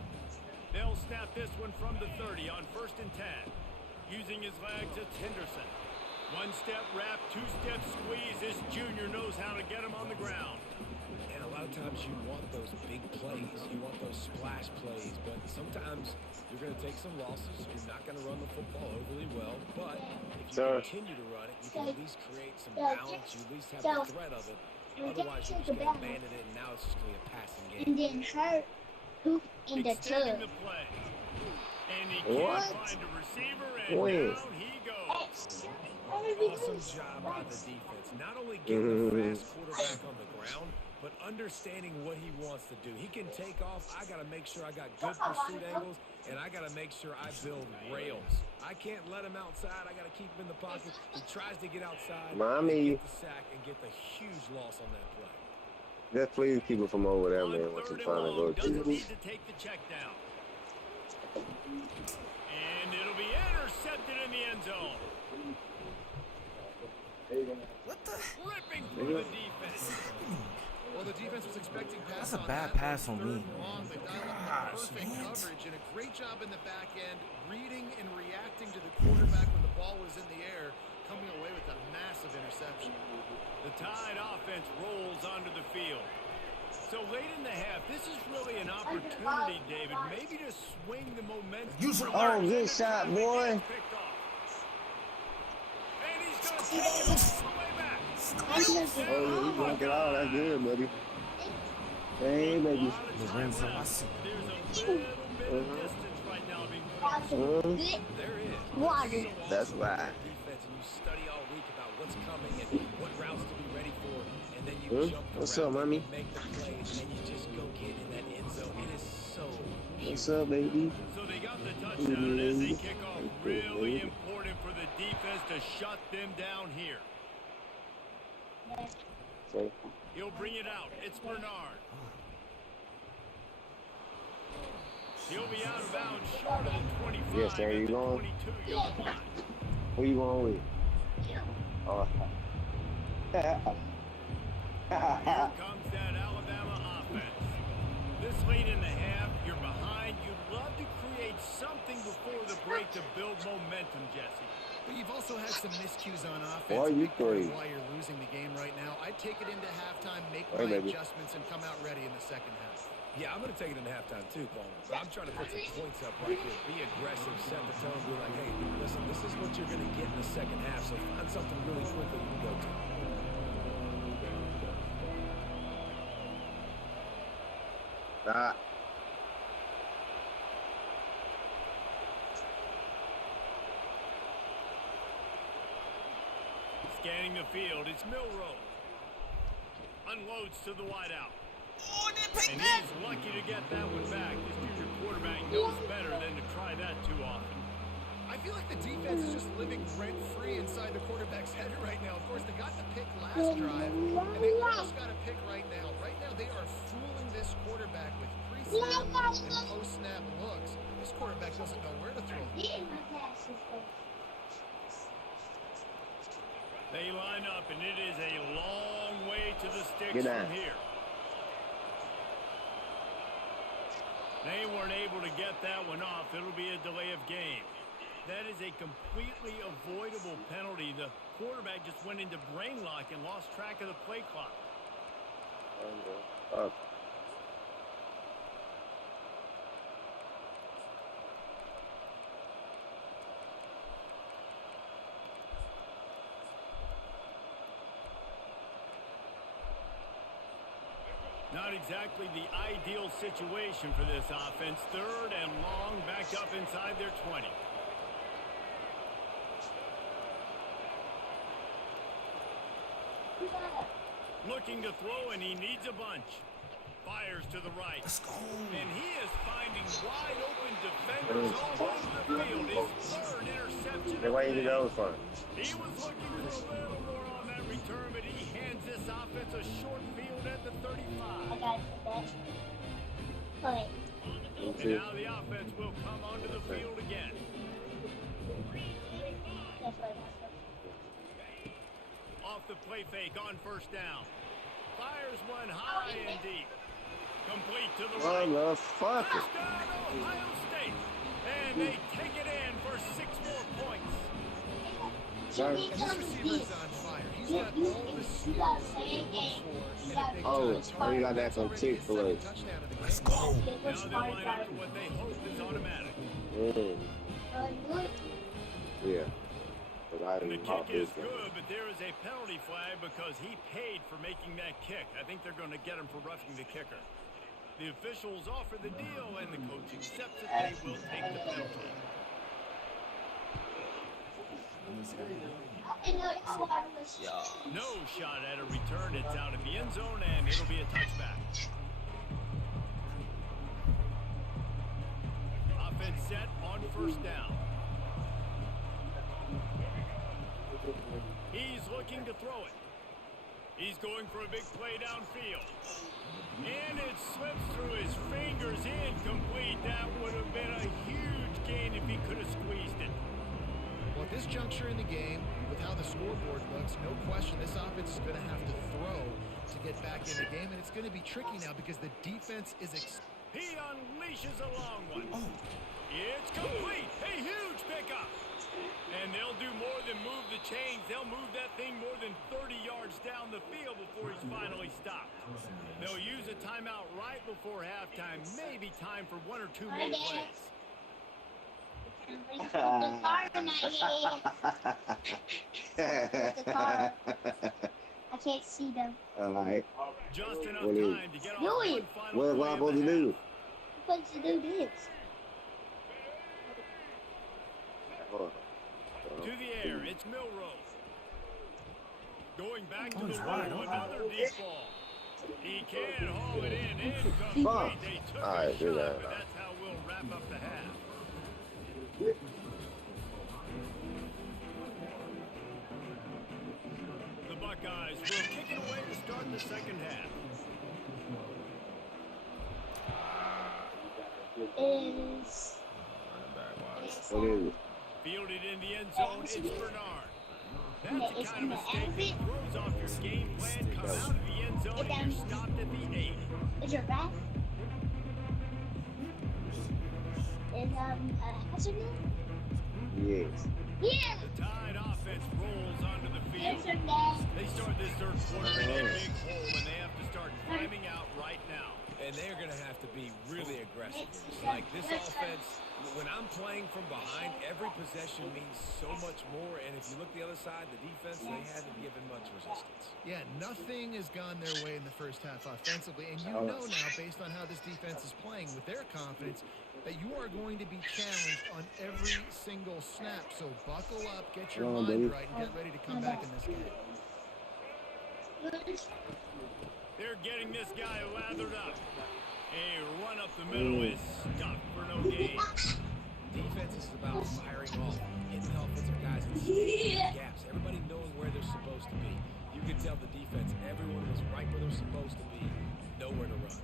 They'll snap this one from the 30 on 1st and 10. Using his legs, it's Henderson. One-step wrap, two-step squeeze. This junior knows how to get him on the ground. And a lot of times you want those big plays. You want those splash plays. But sometimes you're going to take some losses. You're not going to run the football overly well. But if you continue to run it, you can at least create some balance. You at least have the threat of it. Otherwise, you're just going to abandon it, and now it's just going to be a passing game. And then her poop in the Extending tub. the play. And he can't find a receiver, and down he goes. Awesome job by the defense. Not only getting the fast quarterback on the ground, but understanding what he wants to do. He can take off. I got to make sure I got good pursuit angles, and I got to make sure I build rails. I can't let him outside. I got to keep him in the pocket. He tries to get outside, get the sack, and get the huge loss on that play. Just please keep it from over there, On man. What 3rd you trying to go and long, doesn't to? need to take the check down. And it'll be intercepted in the end zone. What the? Ripping through the defense. Well, the defense was expecting pass. That's a on bad that. pass on 3rd me. and long. They dialed up the perfect coverage and a great job in the back end, reading and reacting to the quarterback when the ball was in the air, coming away with a massive interception. The Tide offense rolls onto the field. So late in the half, this is really an opportunity, David, maybe to swing the momentum. Oh, good shot, boy. And he's going to take it all the way back. Oh, yeah, you broke it out. That's good, buddy. Hey, baby. Lorenzo, I see. There's a little bit of distance right now being put. There is. Water. That's right. Defense, and you study all week about what's coming and what routes to be ready for, and then you jump the What's route up, mommy? and make the plays, and you just go get in that end zone. It is so What's up, baby? So they got the touchdown, and as they kick off, really important for the defense to shut them down here. So, He'll bring it out. It's Bernard. He'll be out of bounds short of the 25 yes, there you at the go. 22-yard line. Who you going with? Oh. Here comes that Alabama offense. This late in the half, you're behind. You'd love to create something before the break to build momentum, Jesse. But you've also had some miscues on offense. Boy, you crazy. Why you're losing the game right now. I'd take it into halftime, make Hey, my baby. adjustments, and come out ready in the second half. Yeah, I'm going to take it into halftime too, Paul. But I'm trying to put some points up right here. Be aggressive, set the tone, be like, hey, listen, this is what you're going to get in the second half, so find something really quickly you can go to. Ah. Scanning the field, it's Milrow. Unloads to the wideout. And he's lucky to get that one back. This junior quarterback knows better than to try that too often. I feel like the defense is just living rent-free inside the quarterback's head right now. Of course, they got the pick last drive, and they almost got a pick right now. Right now, they are fooling this quarterback with pre-snap and post-snap looks. This quarterback doesn't know where to throw. They line up, and it is a long way to the sticks Get down. from here. They weren't able to get that one off. It'll be a delay of game. That is a completely avoidable penalty. The quarterback just went into brain lock and lost track of the play clock. Up. Not exactly the ideal situation for this offense. 3rd and long, back up inside their 20. Looking to throw, and he needs a bunch. Fires to the right. Let's go. And he is finding wide open defenders all over the field. His third interception. Hey, where you go from? He was looking for a little more on that return, but he hands this offense a short field at the 35. I got that. Okay. And now the offense will come onto the field again. That's right. Off the play fake on first down. Fires one high and deep. Complete to the right. Motherfucker. First down, Ohio State. And they take it in for 6 more points. And this receiver's on fire. He's got all the skills that you look for in a big Oh, you got that from Chick-fil-A. Let's go. Now they'll line up for what they hope is automatic. Yeah. The kick is good, but there is a penalty flag because he paid for making that kick. I think they're going to get him for roughing the kicker. The officials offer the deal, and the coach accepts it. They will take the penalty. No shot at a return. It's out of the end zone, and it'll be a touchback. Offense set on first down. He's looking to throw it. He's going for a big play downfield. And it slips through his fingers, incomplete. That would have been a huge gain if he could have squeezed it. Well, at this juncture in the game, with how the scoreboard looks, no question this offense is going to have to throw to get back in the game, and it's going to be tricky now because the defense is... He unleashes a long one. It's complete. A huge pickup. And they'll do more than move the chains. They'll move that thing more than 30 yards down the field before he's finally stopped. They'll use a timeout right before halftime. Maybe time for 1 or 2 more plays. I can't see them. All right. Just enough time to get off one final What am I supposed to do? I'm supposed to do this. To the air, it's Milrose. Going back to the wall, another deep ball. He can haul it in, incomplete. They took a shot, but that's how we'll wrap up the half. The Buckeyes will kick it away to start the second half. Fielded in the end zone, it's Bernard. That's the kind of mistake that throws off your game plan. Come out of the end zone and you're stopped at the 8. Is your back? Is, what's your name? Yes. Yeah! The Tide offense rolls onto the field. It's your dad. They start this third quarter in a big hole, and they have to start climbing out right now. And they're going to have to be really aggressive. Like this offense, when I'm playing from behind, every possession means so much more. And if you look the other side, the defense, they haven't given much resistance. Yeah, nothing has gone their way in the first half offensively. And you know now, based on how this defense is playing with their confidence, that you are going to be challenged on every single snap. So buckle up, get your mind right, and get ready to come back in this game. They're getting this guy lathered up. A run up the middle is stuck for no gain. Defense is about firing off, hitting the offensive guys in gaps. Everybody knowing where they're supposed to be. You can tell the defense, everyone was right where they're supposed to be. Nowhere to run.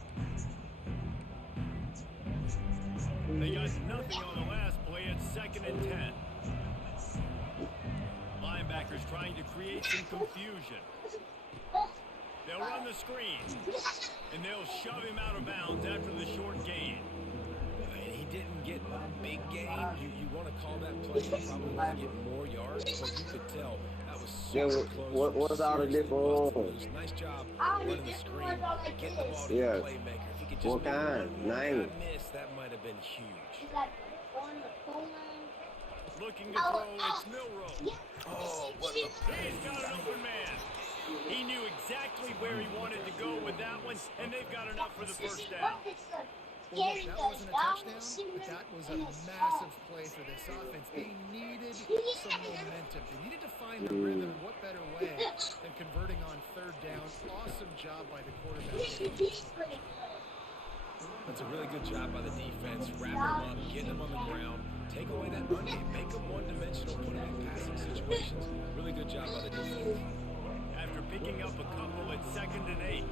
They got nothing on the last play. It's 2nd and 10. Linebackers trying to create some confusion. They'll run the screen, and they'll shove him out of bounds after the short gain. And he didn't get a big gain. You want to call that play. He probably want to get more yards, but you could tell that was super close. What's all the different ones? Nice job running the screen, get the ball to the playmaker. If he could just What kind? Name it. miss, that might have been huge. Looking to throw, it's Milrose. Oh, what a He's got an open man. He knew exactly where he wanted to go with that one, and they've got enough for the first down. Well, look, that wasn't a touchdown, but that was a massive play for this offense. They needed some momentum. They needed to find a rhythm. What better way than converting on 3rd down? Awesome job by the quarterback. That's a really good job by the defense, wrapping them up, getting them on the ground, take away that run game, make them one-dimensional, put them in passing situations. Really good job by the defense. After picking up a couple, it's 2nd and 8.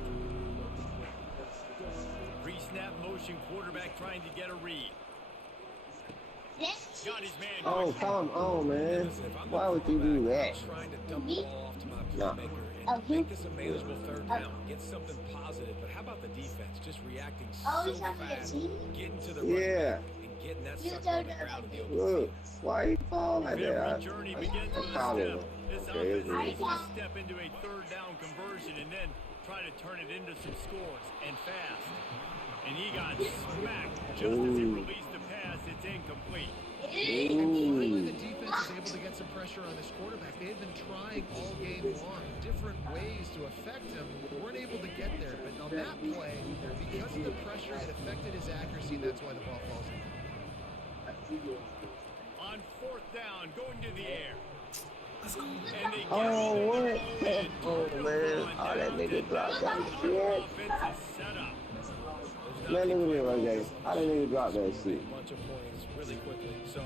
Pre-snap motion, quarterback trying to get a read. Got his man. Oh, come on, man. Why would you do that? Trying to dump the ball off to my playmaker and make this a manageable 3rd down. Get something positive. But how about the defense? Just reacting so fast, getting to the Yeah. and getting that sucker on the ground in the open Look, why you fall like Every that? journey begins with a Problem. step. This Okay, offense it's needs to step into a 3rd down conversion and then try to turn it into some scores and fast. And he got smacked just as he released the pass. It's incomplete. And finally, the defense is able to get some pressure on this quarterback. They had been trying all game long, different ways to affect him. Weren't able to get there. But on that play, because of the pressure, it affected his accuracy. That's why the ball falls in. On 4th down, going to the air. And they get Oh, the what? win. Oh, man. Oh, that nigga dropped that shit. Offense is set up. Man, look at me right there. How that nigga drop that shit? bunch of points really quickly. So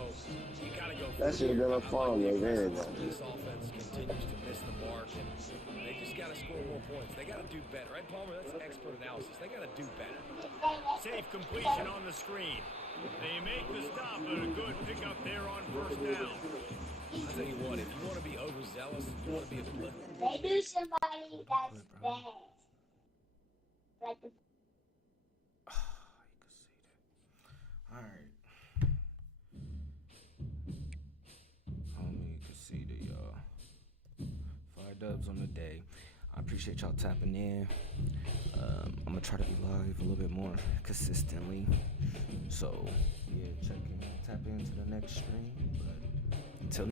you gotta go. That should have been a farm right there. This offense continues to miss the mark, and they just gotta score more points. They gotta do better, right, Palmer? That's expert analysis. They gotta do better. Safe completion on the screen. They make the stop, but a good pickup there on 1st down. I'll tell you what, if you want to be overzealous, you want to be a blip. They do somebody that's bad. Like the Alright. Homie conceded, y'all. 5 dubs on the day. I appreciate y'all tapping in. I'm gonna try to be live a little bit more consistently. So, yeah, tap into the next stream. But